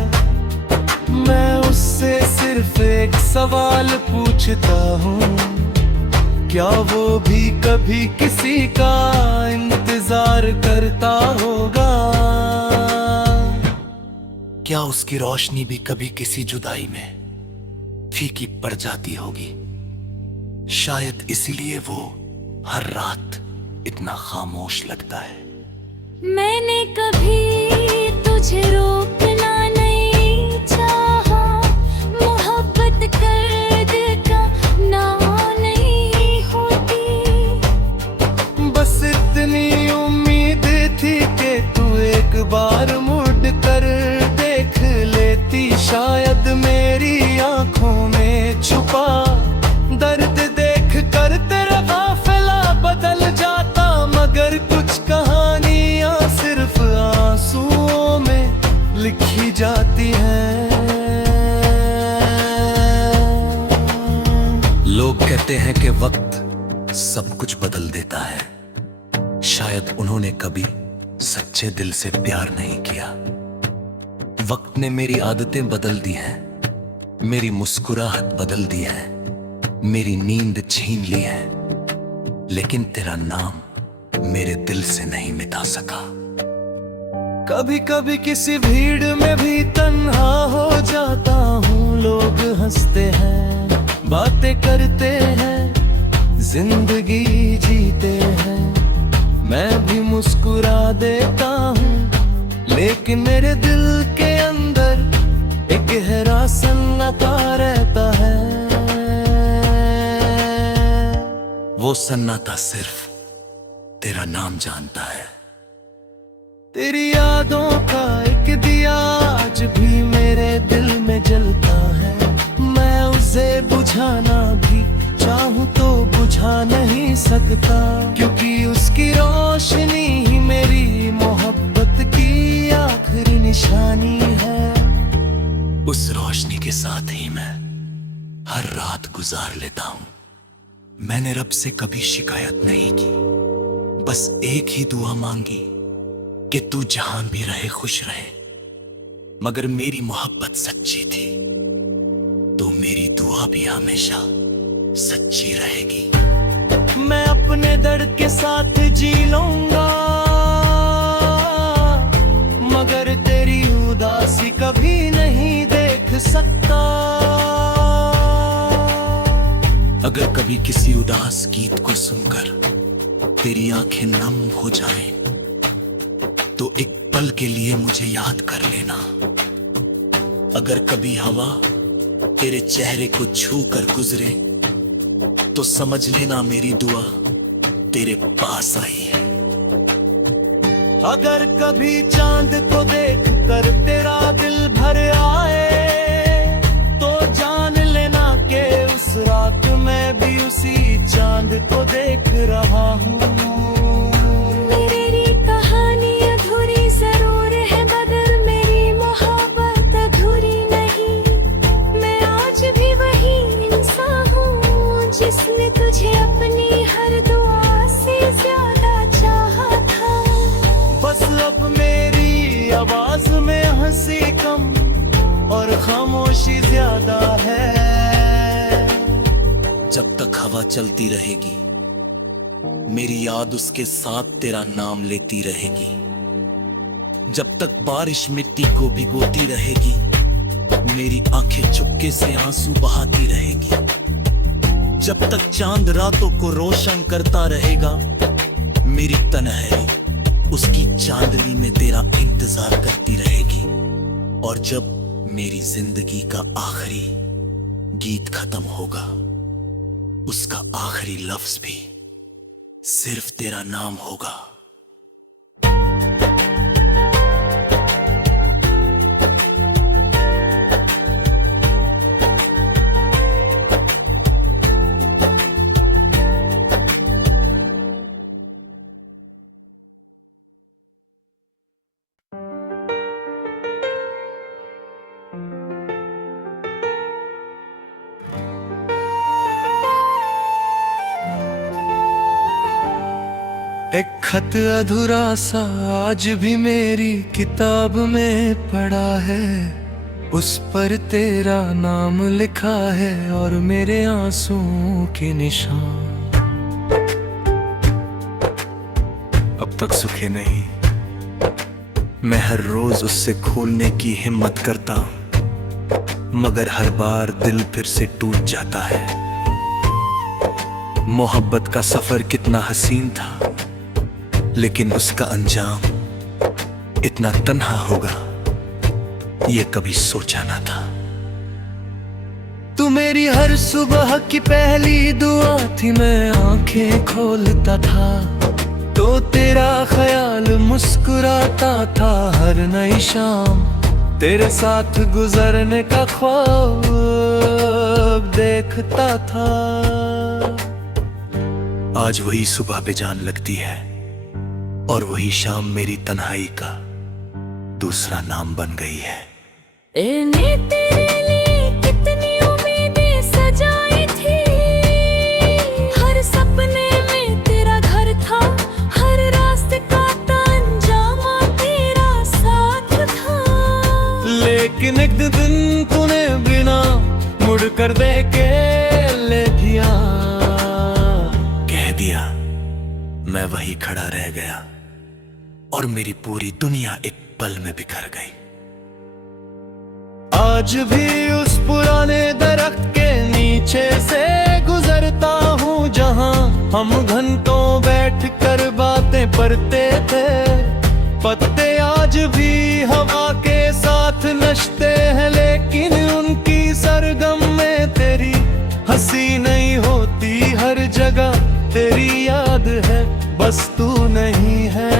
मैं उससे सिर्फ एक सवाल पूछता हूँ, क्या वो भी कभी किसी का इंतजार करता होगा? क्या उसकी रोशनी भी कभी किसी जुदाई में फीकी पड़ जाती होगी? शायद इसीलिए वो हर रात इतना खामोश लगता है। मैंने कभी तुझे रोकना नहीं चाहा, मोहब्बत कर का ना नहीं होती। बस इतनी उम्मीद थी कि तू एक बार मुड़ कर देख लेती, शायद मेरी आंखों में छुपा दर्द देख कर तेरा काफिला बदल जाता। मगर कुछ कहानियां सिर्फ आंसुओं में लिखी जाती हैं। लोग कहते हैं कि वक्त सब कुछ बदल देता है। शायद उन्होंने कभी सच्चे दिल से प्यार नहीं किया। वक्त ने मेरी आदतें बदल दी हैं, मेरी मुस्कुराहट बदल दी है, मेरी नींद छीन ली है, लेकिन तेरा नाम मेरे दिल से नहीं मिटा सका। कभी कभी किसी भीड़ में भी तन्हा हो जाता हूँ। लोग हंसते हैं, बातें करते हैं, जिंदगी जीते हैं, मैं भी मुस्कुरा देता हूँ, लेकिन मेरे दिल के अंदर एक गहरा सन्नाटा रहता है। वो सन्नाटा सिर्फ तेरा नाम जानता है। तेरी यादों का एक दिया आज भी मेरे दिल में जलता है। मैं उसे बुझाना भी चाहूं तो बुझा नहीं सकता, क्योंकि उसकी रोशनी ही मेरी मोहब्बत की आखिरी निशानी है। उस रोशनी के साथ ही मैं हर रात गुजार लेता हूँ। मैंने रब से कभी शिकायत नहीं की, बस एक ही दुआ मांगी कि तू जहां भी रहे खुश रहे। मगर मेरी मोहब्बत सच्ची थी, तो मेरी दुआ भी हमेशा सच्ची रहेगी। मैं अपने दर्द के साथ जी लूंगा, मगर तेरी उदासी कभी नहीं देख सकता। अगर कभी किसी उदास गीत को सुनकर तेरी आंखें नम हो जाएं, तो एक पल के लिए मुझे याद कर लेना। अगर कभी हवा तेरे चेहरे को छू कर गुजरे, तो समझ लेना मेरी दुआ तेरे पास आई है। अगर कभी चांद को देख कर तेरा दिल भर आए, तो जान लेना कि उस रात मैं भी उसी चांद को देख रहा हूँ। मेरी कहानी अधूरी जरूर है, मगर मेरी मोहब्बत अधूरी नहीं। मैं आज भी वही इंसान हूँ जिसने तुझे अपनी हर दुआ से ज्यादा चाहा था। बस अब मेरी आवाज में हंसी कम और खामोशी ज्यादा है। जब तक हवा चलती रहेगी, मेरी याद उसके साथ तेरा नाम लेती रहेगी। जब तक बारिश मिट्टी को भिगोती रहेगी, मेरी आंखें चुपके से आंसू बहाती रहेगी। जब तक चांद रातों को रोशन करता रहेगा, मेरी तन्हाई उसकी चांदनी में तेरा इंतजार करती रहेगी। और जब मेरी जिंदगी का आखिरी गीत खत्म होगा, उसका आखिरी लफ्ज भी सिर्फ तेरा नाम होगा। एक खत अधूरा सा आज भी मेरी किताब में पड़ा है, उस पर तेरा नाम लिखा है और मेरे आंसुओं के निशान। अब तक सूखे नहीं, मैं हर रोज उससे खोलने की हिम्मत करता हूं, मगर हर बार दिल फिर से टूट जाता है। मोहब्बत का सफर कितना हसीन था, लेकिन उसका अंजाम इतना तन्हा होगा, ये कभी सोचा ना था। तू मेरी हर सुबह की पहली दुआ थी, मैं आंखें खोलता था तो तेरा ख्याल मुस्कुराता था। हर नई शाम तेरे साथ गुजरने का ख्वाब देखता था। आज वही सुबह बेजान लगती है और वही शाम मेरी तन्हाई का दूसरा नाम बन गई है। इन्हें तेरे लिए कितनी उम्मीदें सजाई थी, हर सपने में तेरा घर था, हर रास्ते का अंजाम तेरा साथ था। लेकिन एक दिन तूने बिना मुड़ कर देखे ले दिया, कह दिया मैं वही खड़ा रह गया और मेरी पूरी दुनिया एक पल में बिखर गई। आज भी उस पुराने दरख्त के नीचे से गुजरता हूँ, जहाँ हम घंटों बैठ कर बातें करते थे। पत्ते आज भी हवा के साथ नचते हैं, लेकिन उनकी सरगम में तेरी हंसी नहीं होती। हर जगह तेरी याद है, बस तू नहीं है।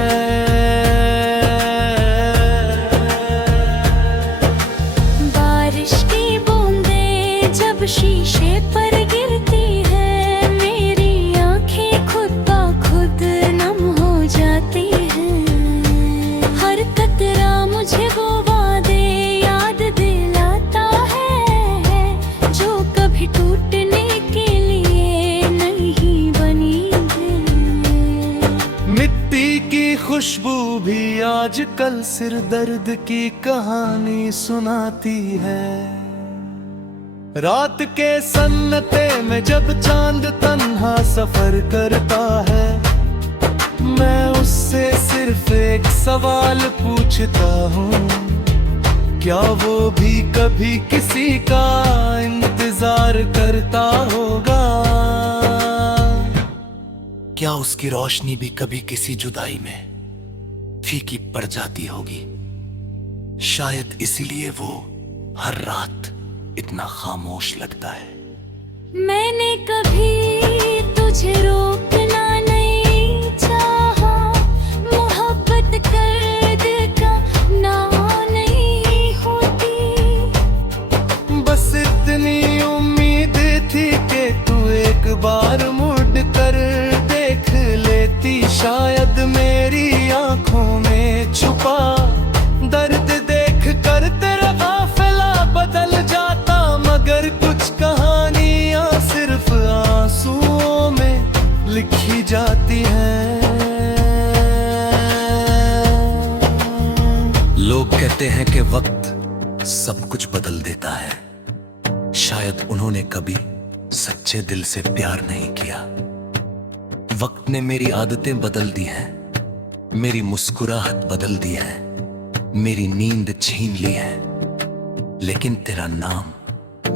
शीशे पर गिरती है, मेरी आंखें खुद ब खुद नम हो जाती हैं। हर कतरा मुझे वो वादे याद दिलाता है, जो कभी टूटने के लिए नहीं बनी है। मिट्टी की खुशबू भी आजकल सिर दर्द की कहानी सुनाती है। रात के सन्नाटे में जब चांद तन्हा सफर करता है, मैं उससे सिर्फ एक सवाल पूछता हूँ, क्या वो भी कभी किसी का इंतजार करता होगा? क्या उसकी रोशनी भी कभी किसी जुदाई में फीकी पड़ जाती होगी? शायद इसीलिए वो हर रात इतना खामोश लगता है। मैंने कभी तुझे रोकना नहीं चाहा, मोहब्बत कर दिल का ना नहीं होती। बस इतनी उम्मीद थी कि तू एक बार मुड़ कर देख लेती। शायद मेरी आंखों में छुपा दर्द देख कर तेरा काफिला बदल जाता, मगर कुछ कहानियां सिर्फ आंसुओं में लिखी जाती हैं। लोग कहते हैं कि वक्त सब कुछ बदल देता है, शायद उन्होंने कभी सच्चे दिल से प्यार नहीं किया। वक्त ने मेरी आदतें बदल दी हैं, मेरी मुस्कुराहट बदल दी है, मेरी नींद छीन ली है, लेकिन तेरा नाम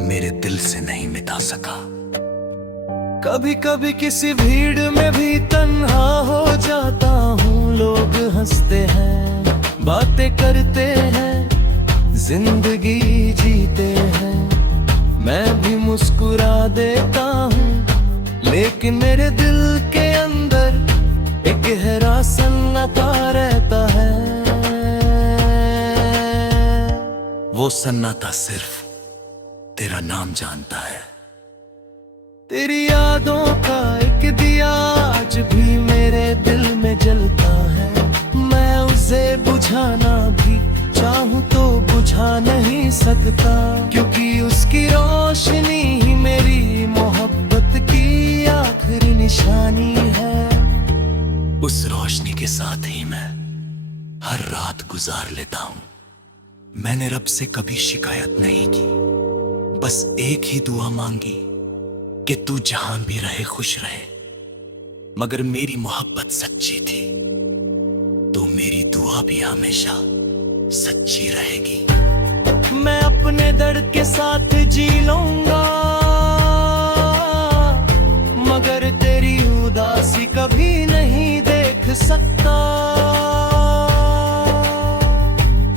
मेरे दिल से नहीं मिटा सका। कभी कभी किसी भीड़ में भी तन्हा हो जाता हूँ। लोग हंसते हैं, बातें करते हैं, जिंदगी जीते हैं, मैं भी मुस्कुरा देता हूँ, लेकिन मेरे दिल के अंदर एक गहरा सन्नाटा रहता है। वो सन्नाटा सिर्फ तेरा नाम जानता है। तेरी यादों का एक दिया आज भी मेरे दिल में जलता है। मैं उसे बुझाना भी चाहूं तो बुझा नहीं सकता, क्योंकि उसकी रोशनी ही मेरी मोहब्बत की आखिरी निशानी है। उस रोशनी के साथ ही मैं हर रात गुजार लेता हूं। मैंने रब से कभी शिकायत नहीं की, बस एक ही दुआ मांगी कि तू जहां भी रहे खुश रहे। मगर मेरी मोहब्बत सच्ची थी तो मेरी दुआ भी हमेशा सच्ची रहेगी। मैं अपने दर्द के साथ जी लूंगा, मगर तेरी उदासी कभी नहीं देख सकता।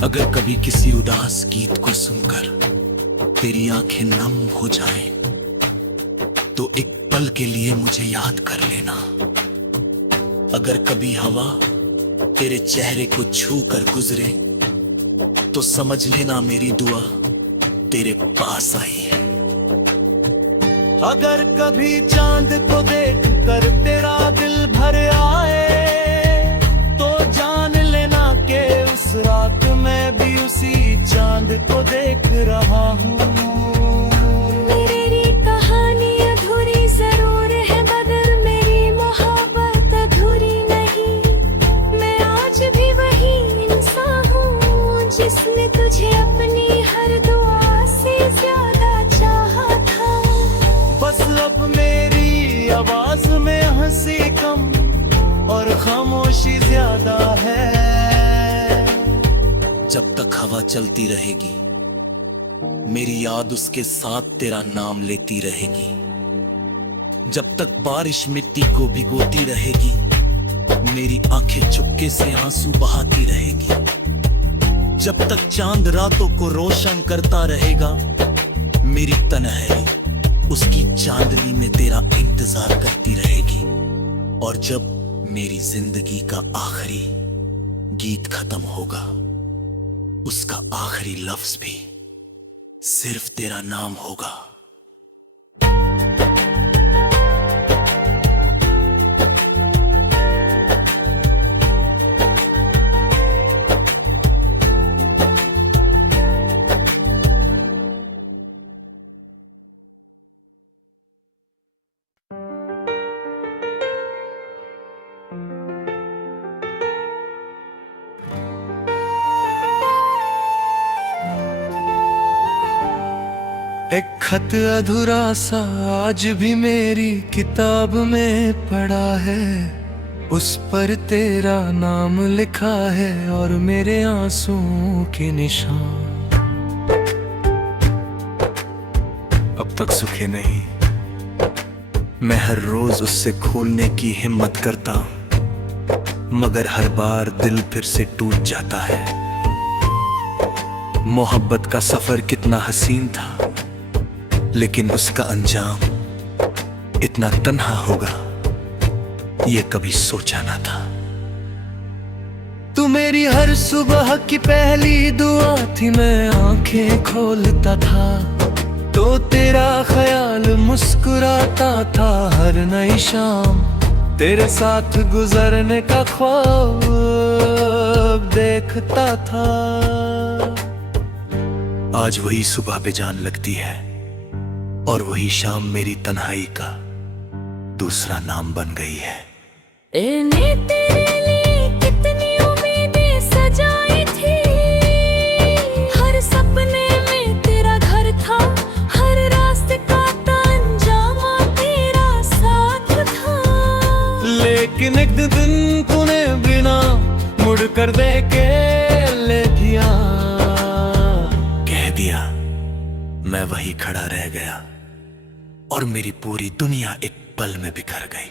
अगर कभी किसी उदास गीत को सुनकर तेरी आंखें नम हो जाएं, तो एक पल के लिए मुझे याद कर लेना। अगर कभी हवा तेरे चेहरे को छू कर गुजरे, तो समझ लेना मेरी दुआ तेरे पास आई है। अगर कभी चांद को देख कर तेरा दिल भर आए, तो जान लेना कि उस रात मैं भी उसी चांद को देख रहा हूँ। मेरी कहानी अधूरी जरूर है मगर मेरी मोहब्बत अधूरी नहीं। मैं आज भी वही इंसान हूँ जिसने तुझे अपनी हर दुआ से ज्यादा चाहा था। बस अब मेरी आवाज में हंसी कम और खामोशी ज्यादा है। जब तक हवा चलती रहेगी मेरी याद उसके साथ तेरा नाम लेती रहेगी। जब तक बारिश मिट्टी को भिगोती रहेगी मेरी आंखें चुपके से आंसू बहाती रहेगी। जब तक चांद रातों को रोशन करता रहेगा मेरी तन्हाई उसकी चांदनी में तेरा इंतजार करती रहेगी। और जब मेरी जिंदगी का आखिरी गीत खत्म होगा, उसका आखिरी लफ्ज भी सिर्फ तेरा नाम होगा। एक खत अधूरा सा आज भी मेरी किताब में पड़ा है, उस पर तेरा नाम लिखा है और मेरे आंसुओं के निशान। अब तक सूखे नहीं, मैं हर रोज उससे खोलने की हिम्मत करता, मगर हर बार दिल फिर से टूट जाता है। मोहब्बत का सफर कितना हसीन था, लेकिन उसका अंजाम इतना तन्हा होगा ये कभी सोचा ना था। तू मेरी हर सुबह की पहली दुआ थी, मैं आंखें खोलता था तो तेरा ख्याल मुस्कुराता था। हर नई शाम तेरे साथ गुजरने का ख्वाब देखता था। आज वही सुबह बेजान लगती है और वही शाम मेरी तन्हाई का दूसरा नाम बन गई है। ने तेरे लिए कितनी उम्मीदें सजाई थी, हर सपने में तेरा घर था, हर रास्ते का अंजाम तेरा साथ था। लेकिन एक दिन तूने बिना मुड़ कर देखे ले दिया, कह दिया मैं वही खड़ा रह गया और मेरी पूरी दुनिया एक पल में बिखर गई।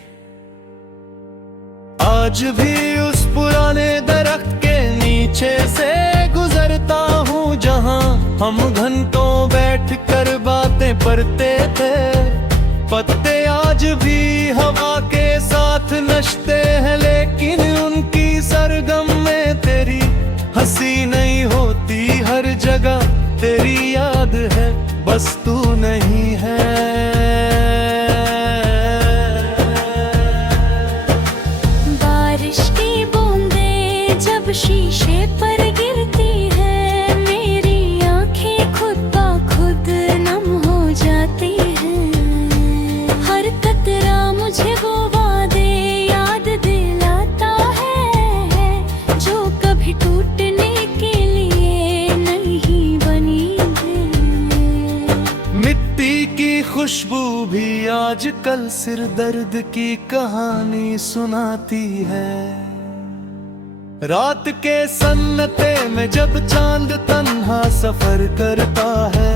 आज भी उस पुराने दरख्त के नीचे से गुजरता हूँ जहाँ हम घंटों बैठ कर बातें करते थे। पत्ते आज भी हवा के साथ नचते हैं, लेकिन उनकी सरगम में तेरी हंसी नहीं होती। हर जगह तेरी याद है, बस तू नहीं है। बारिश की बूंदें जब शीशे पर गिरती है, मेरी आंखें खुद ब खुद नम हो जाती हैं। हर कतरा मुझे वो वादे याद दिलाता भी टूटने के लिए नहीं बनी है। मिट्टी की खुशबू भी आजकल सिर दर्द की कहानी सुनाती है। रात के सन्नाटे में जब चांद तन्हा सफर करता है,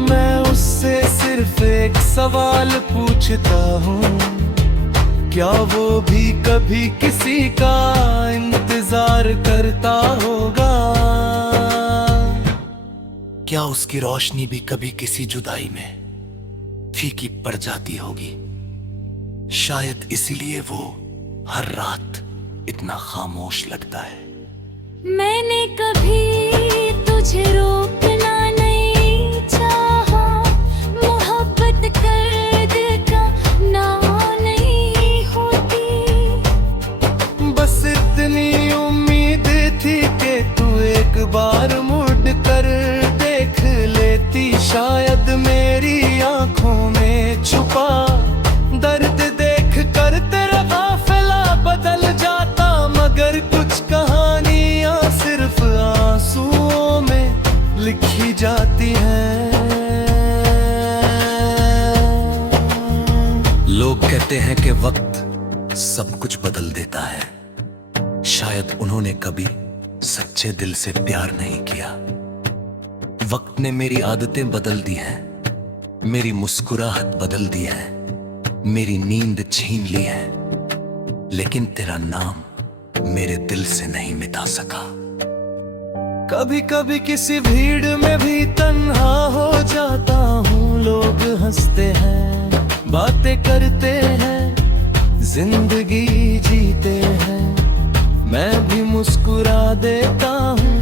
मैं उससे सिर्फ एक सवाल पूछता हूँ, क्या वो भी कभी किसी का इंतजार करता होगा? क्या उसकी रोशनी भी कभी किसी जुदाई में फीकी पड़ जाती होगी? शायद इसीलिए वो हर रात इतना खामोश लगता है। मैंने कभी तुझे रोकना नहीं चाहा, मोहब्बत कर्द का नाम नहीं होती। बस इतनी उम्मीद थी कि तू एक बार मुड़ कर देख लेती। शायद मेरी आंखों में छुपा दर्द देख कर तेरा काफिला बदल जाता, मगर कुछ कहानियां सिर्फ आंसुओं में लिखी जाती हैं। लोग कहते हैं कि वक्त सब कुछ बदल देता है। शायद उन्होंने कभी सच्चे दिल से प्यार नहीं किया। वक्त ने मेरी आदतें बदल दी हैं, मेरी मुस्कुराहट बदल दी है, मेरी नींद छीन ली है, लेकिन तेरा नाम मेरे दिल से नहीं मिटा सका। कभी कभी किसी भीड़ में भी तन्हा हो जाता हूँ। लोग हंसते हैं, बातें करते हैं, जिंदगी जीते हैं, मैं भी मुस्कुरा देता हूँ,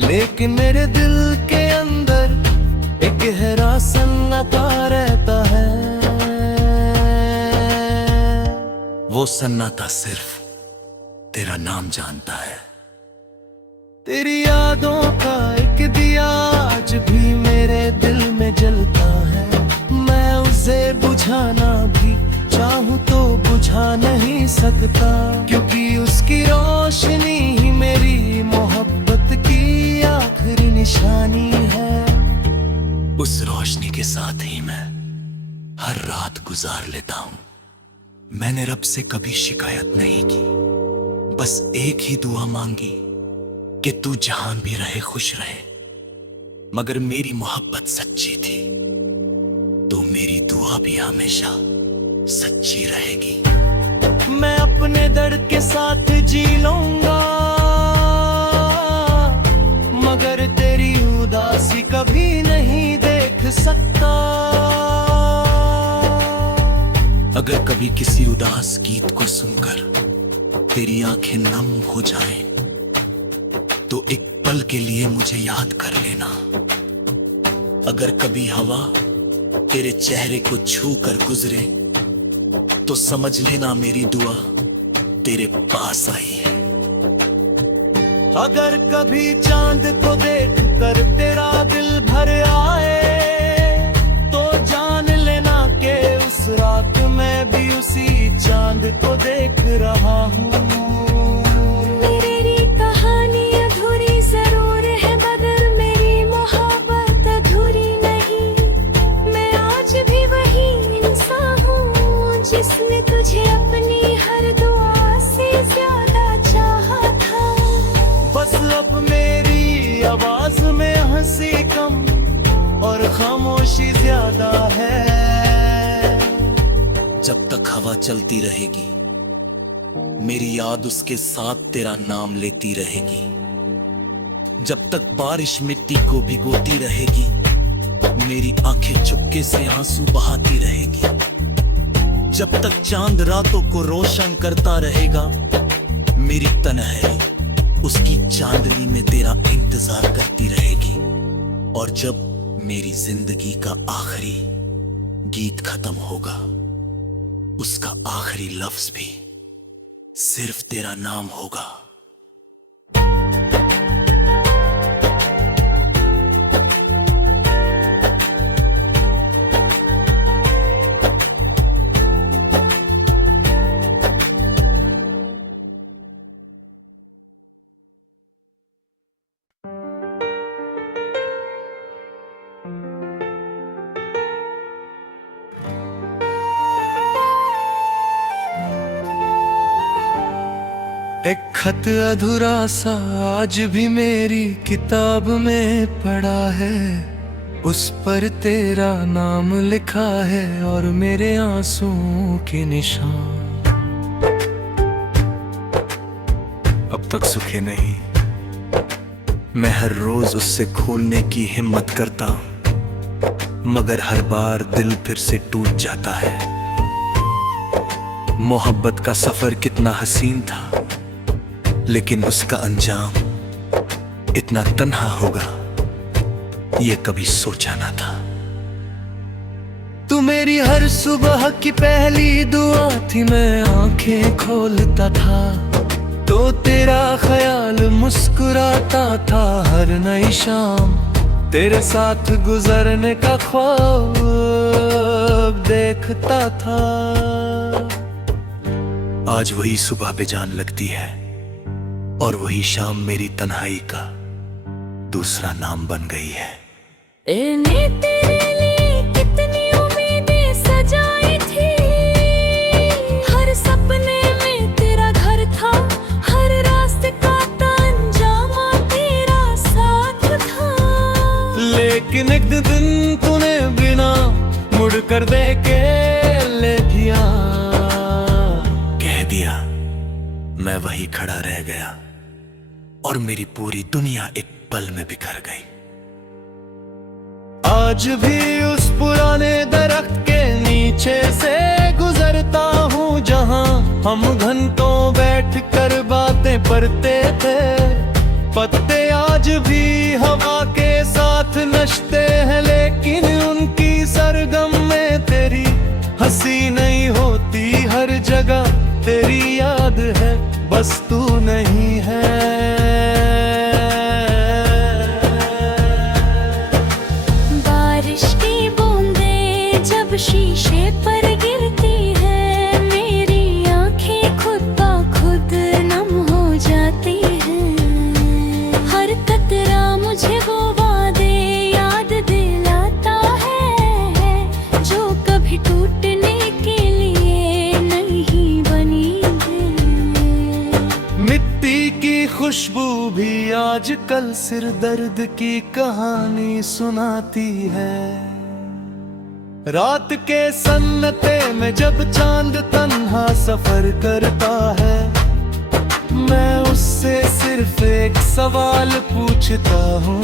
लेकिन मेरे दिल के अंदर एक गहरा सन्नाटा रहता है। वो सन्नाटा सिर्फ तेरा नाम जानता है। तेरी यादों का एक दिया आज भी मेरे दिल में जलता है। मैं उसे बुझाना भी चाहूं तो बुझा नहीं सकता, क्योंकि उसकी रोशनी ही मेरी मोहब्बत की आखिरी निशानी है। उस रोशनी के साथ ही मैं हर रात गुजार लेता हूँ। मैंने रब से कभी शिकायत नहीं की, बस एक ही दुआ मांगी कि तू जहां भी रहे खुश रहे। मगर मेरी मोहब्बत सच्ची थी, तो मेरी दुआ भी हमेशा सच्ची रहेगी। मैं अपने दर्द के साथ जी लूंगा, मगर तेरी उदासी कभी नहीं देख सकता। अगर कभी किसी उदास गीत को सुनकर तेरी आंखें नम हो जाएं, तो एक पल के लिए मुझे याद कर लेना। अगर कभी हवा तेरे चेहरे को छू कर गुजरे, तो समझ लेना मेरी दुआ तेरे पास आई है। अगर कभी चांद को देख कर तेरा दिल भर आए, तो जान लेना कि उस रात मैं भी उसी चांद को देख रहा हूँ। मेरी कहानी अधूरी जरूर है, मगर मेरी मोहब्बत अधूरी नहीं। मैं आज भी वही इंसान हूँ जिसने तुझे अपनी हर दुआ से ज्यादा चाहा था। बस अब मेरी आवाज में हंसी कम और खामोशी ज्यादा है। जब तक हवा चलती रहेगी, मेरी याद उसके साथ तेरा नाम लेती रहेगी। जब तक बारिश मिट्टी को भिगोती रहेगी, मेरी आंखें चुपके से आंसू बहाती रहेगी। जब तक चांद रातों को रोशन करता रहेगा, मेरी तन्हाई उसकी चांदनी में तेरा इंतजार करती रहेगी। और जब मेरी जिंदगी का आखिरी गीत खत्म होगा, उसका आखिरी लफ्ज भी सिर्फ तेरा नाम होगा। एक खत अधूरा सा आज भी मेरी किताब में पड़ा है, उस पर तेरा नाम लिखा है और मेरे आंसुओं के निशान। अब तक सूखे नहीं, मैं हर रोज उससे खोलने की हिम्मत करता हूं, मगर हर बार दिल फिर से टूट जाता है। मोहब्बत का सफर कितना हसीन था, लेकिन उसका अंजाम इतना तन्हा होगा, ये कभी सोचा ना था। तू मेरी हर सुबह की पहली दुआ थी, मैं आंखें खोलता था तो तेरा ख्याल मुस्कुराता था। हर नई शाम तेरे साथ गुजरने का ख्वाब देखता था। आज वही सुबह बेजान लगती है और वही शाम मेरी तन्हाई का दूसरा नाम बन गई है। ने तेरे लिए कितनी उम्मीदें सजाई थी, हर सपने में तेरा घर था, हर रास्ते का अंजाम तेरा साथ था। लेकिन एक दिन तूने बिना मुड़ कर देखे ले दिया, कह दिया मैं वही खड़ा रह गया और मेरी पूरी दुनिया एक पल में बिखर गई। आज भी उस पुराने दरख्त के नीचे से गुजरता हूँ, जहाँ हम घंटों बैठ कर बातें करते थे। पत्ते आज भी हवा के साथ नचते हैं, लेकिन उनकी सरगम में तेरी हंसी नहीं होती। हर जगह तेरी याद है, बस तू नहीं है। बारिश की बूंदें जब शीशे पर गिरती है, मेरी आंखें खुद ब खुद नम हो जाती हैं। हर कतरा मुझे वो वादे याद दिलाता है, जो कभी टूटने के लिए नहीं बनी है। मिट्टी की खुशबू भी आजकल सिर दर्द की कहानी सुनाती है। रात के सन्नाटे में जब चांद तन्हा सफर करता है, मैं उससे सिर्फ एक सवाल पूछता हूँ,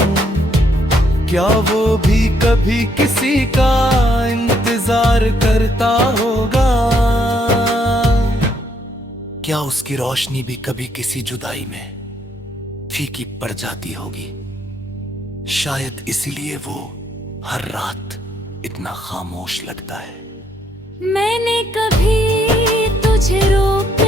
क्या वो भी कभी किसी का इंतजार करता होगा? क्या उसकी रोशनी भी कभी किसी जुदाई में फीकी पड़ जाती होगी? शायद इसीलिए वो हर रात इतना खामोश लगता है। मैंने कभी तुझे रोका